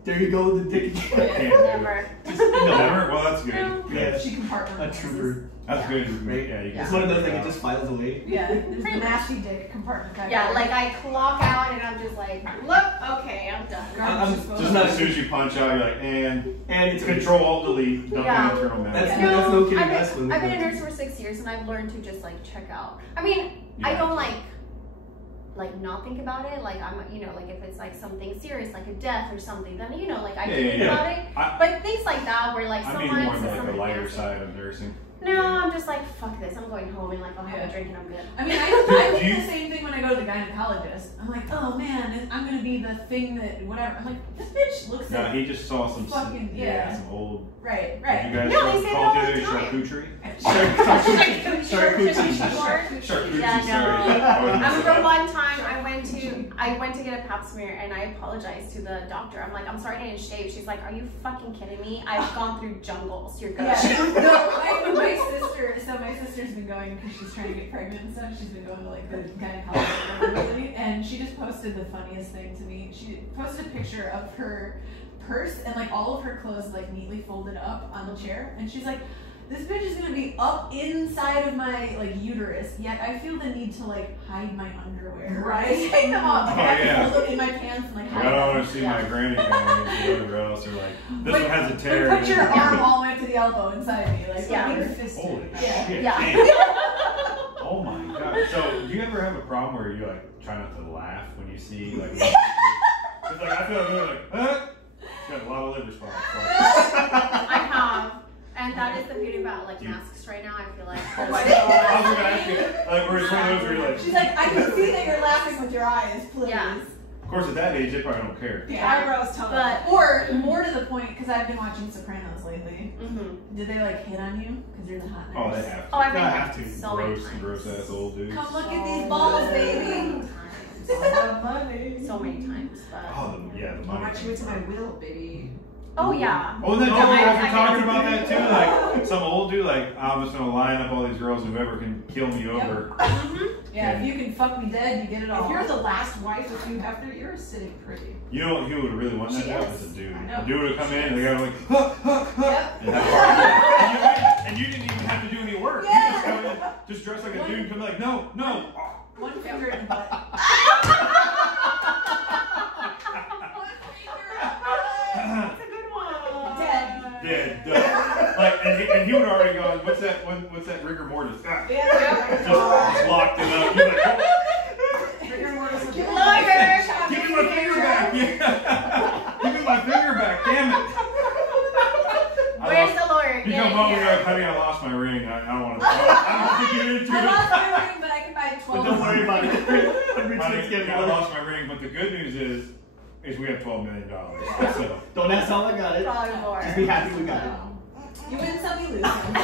there you go, the dick. I can't Never. Never? Well, that's good. No. Yeah, she compartmentalizes. a trooper. That's good. Right? Yeah, It's one of those like it just files away. Yeah, it's a nasty dick compartment. Yeah, like I clock out and I'm just like, look, okay, I'm done. Just not as soon as you punch out, you're like, and it's Control Alt Delete, dump Yeah. the internal memory. That's no kidding. I've been a nurse for 6 years and I've learned to just like check out. I mean, I don't like not think about it. Like I'm, you know, like if it's like something serious, like a death or something, then you know, like I think about it. But things like that, where like someone more says like something the lighter nasty. side of nursing. No, I'm just like, fuck this. I'm going home and like I'll have a drink and I'm good. I mean, I do the same thing when I go to the gynecologist. I'm like, oh man, I'm gonna be the thing that whatever. I'm like, this bitch looks like. No, he just saw some fucking some old. Right. You guys No, they say it call all it the time. charcuterie. Charcuterie. Yeah, Sorry. no. I remember one time I went to get a pap smear and I apologized to the doctor. I'm like, I'm sorry I didn't shave. She's like, are you fucking kidding me? I've gone through jungles. You're good. Yeah. My sister's been going because she's trying to get pregnant and stuff. She's been going to like the gynecologist lately, and she just posted the funniest thing to me. She posted a picture of her purse and like all of her clothes like neatly folded up on the chair, and she's like, this bitch is gonna be up inside of my like uterus, yet I feel the need to like hide my underwear. Right? Take them off. Like, I have to hold it in my pants and like hide I don't want them. to see my granny coming or else they're like, this one has a tear. Put your arm all the way to the elbow inside me, like Yeah. Holy Yeah. shit. Yeah. Damn. Oh my god. So do you ever have a problem where you like try not to laugh when you see like it's like I feel like huh? She's got a lot of liver spots. I have. And that is the beauty about like masks right now. I feel like. I was gonna ask you, like where it's one of those where you're like She's like, I can see that you're laughing with your eyes, please. Yeah. of course at that age they probably don't care. The eyebrows tell But Or more to the point, because I've been watching Sopranos lately. mm-hmm. Did they like hit on you? Because you're the hot nurse. Oh, they have to. Oh, I've been I have to. so many times. Gross ass old dudes. Come look at these balls, baby. So many times. But... Oh, the I money. want you into my will, baby. Oh yeah. Oh, then I- we're I- talking about that too. Like some old dude, like I'm just gonna line up all these girls, and whoever can kill me over. Yeah, if you can fuck me dead, you get it all. If you're the last wife of Hugh Hefner, you're sitting pretty. You know what? Who would really want that She job? is. Is a dude. I know. A dude would come in, and the guy would like, huh, huh, huh, Yep. and, have and you didn't even have to do any work. Yeah. You just come in, just dress like a dude, and come like, no. One finger in the butt. That's a good one. Dead. Dead. Like, and he would already gone. What's that rigor mortis? Ah, just locked it up. You're like, oh, Rigor mortis with Lawyer. give me my finger back. Yeah. Give me my finger back. Damn it. Where's the lawyer? You Get come in home and here. you're like, honey, I lost my ring. I don't want to get into I it. lost my ring, but I can buy told don't us. worry about it. I lost my ring, but the good news is we have $12 million. So. Don't ask how I got it. Probably more. Just be happy we got it. You win some, you lose some.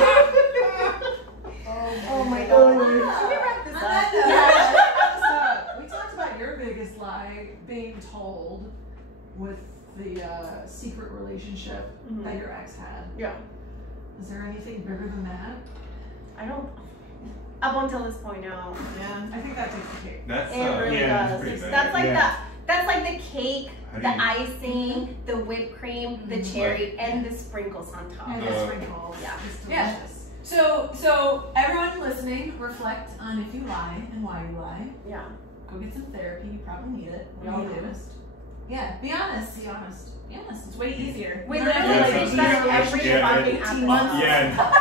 Oh my god. Should we wrap this up? We talked about your biggest lie being told with the secret relationship that your ex had. Yeah. Is there anything bigger than that? I don't. Up until this point, no. Yeah. I think that takes the cake. That's It really yeah, does. pretty bad. That's like Yeah. that's like the cake, How do the you- icing, the whipped cream, the cherry, and the sprinkles on top. And the sprinkles. Yeah. It's Yeah. delicious. So everyone listening, reflect on if you lie and why you lie. Yeah. Go get some therapy. You probably need it. We all Be do. honest. Yeah, be honest. Be honest. Yes, it's way easier. We You literally don't have to, Yeah, like so discuss yeah, every yeah, fucking 18 episode. months. Yeah.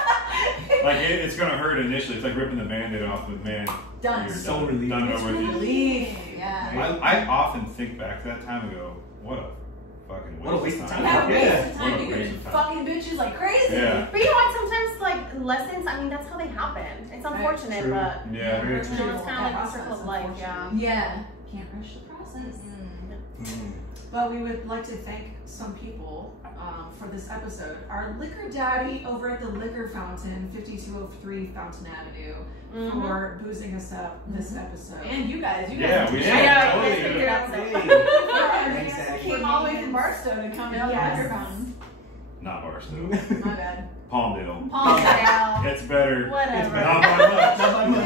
Like it's gonna hurt initially. It's like ripping the Band-Aid off, but man, Done. you're So done. relieved. Done It's over with you. relief. Yeah. I often think back to that time and go, what a fucking waste, What a waste of time. Yeah, Yeah. waste of What time. a You waste could of time. fucking bitches like crazy. Yeah. But you know what? Sometimes like lessons. I mean, that's how they happen. It's unfortunate, True. but Yeah, very you know, true. it's kind of like the circle of life. Yeah. Yeah. Can't rush the process. But we would like to thank some people for this episode. Our liquor daddy over at the Liquor Fountain, 5203 Fountain Avenue, for boozing us up this episode. And you guys. Yeah, we I should. know, Totally yes, we do. do. Thanks, Daddy. Came all the way from Barstow to come to the Yes. Liquor Fountain. Not Barstow. My bad. Palmdale. Palmdale. It's better. Whatever. Not by much. Not by much.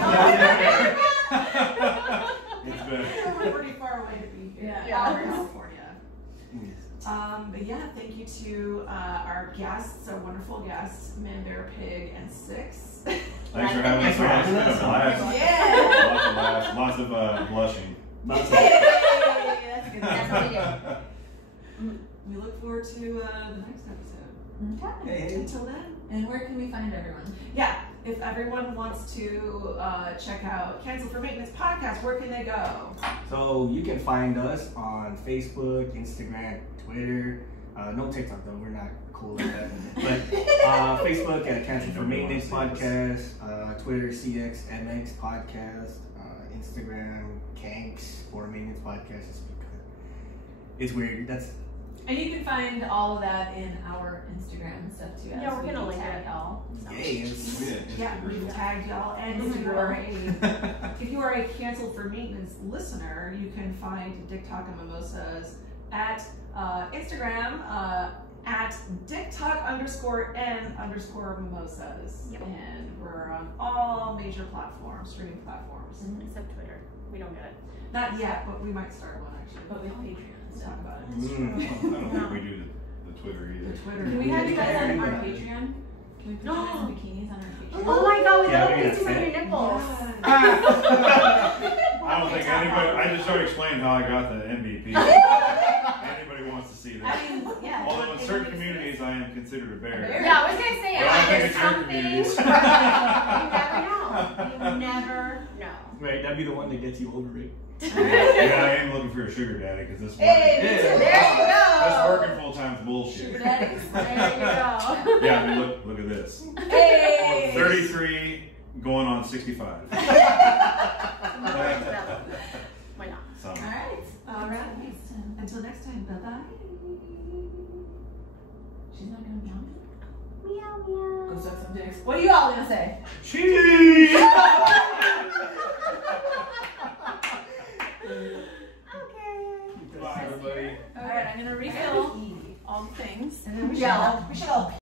It's better. We're pretty far away to be here. Yeah. Yeah. California. But yeah, thank you to our guests, our wonderful guests, Man, Bear, Pig, and Six. Thanks for having us. Thanks for having It's been a us. blast. Yeah. Lots of laughs. Lots of blushing. That's Hey, that's good. That's what we do. We look forward to the next episode. Okay. Hey. Until then. And where can we find everyone? Yeah, if everyone wants to check out Cancel for Maintenance podcast, where can they go? So you can find us on Facebook, Instagram, Twitter. No TikTok though, we're not cool like that. But Facebook at Cancel for Maintenance podcast, Twitter CXMX podcast, Instagram Kanks for Maintenance podcast. Just because it's weird. And you can find all of that in our Instagram and stuff too. Yeah, we're gonna link tag it. y'all. Yes. Yeah, we've tagged y'all. And if you are a Canceled for Maintenance listener, you can find Dick Talk and Mimosas at Instagram at dicktalk_n_mimosas. Yep. And we're on all major platforms, streaming platforms. Except Twitter. We don't get it. Not yet, but we might start one actually. But with Patreon. We'll talk about it. I don't think we do the Twitter either. The Twitter. Can we have you guys on Yeah. our Patreon? Can we put you guys in bikinis on our Patreon? Oh my god, we Yeah, love we these gotta your nipples. I don't think anybody. I just started explaining how I got the MVP. Anybody wants to see I that? mean, yeah. Although in certain communities I am considered a bear. Yeah, I was gonna say, Well, I think there's it's your something. communities. You never know. Right, that'd be the one that gets you over it. Yeah, I am looking for a sugar daddy because this Hey, working, me too. There you go. this working full time is bullshit. Sugar daddies. There you go. Yeah, I mean look at this. Hey. 33 going on 65. Why not? So. All right. All right. Until next time. Bye bye. She's not gonna jump. Meow meow. Go suck some dicks. What are you all gonna say? Cheese! Okay. Bye everybody. All right, I'm gonna refill all the things. And then we Yeah. should all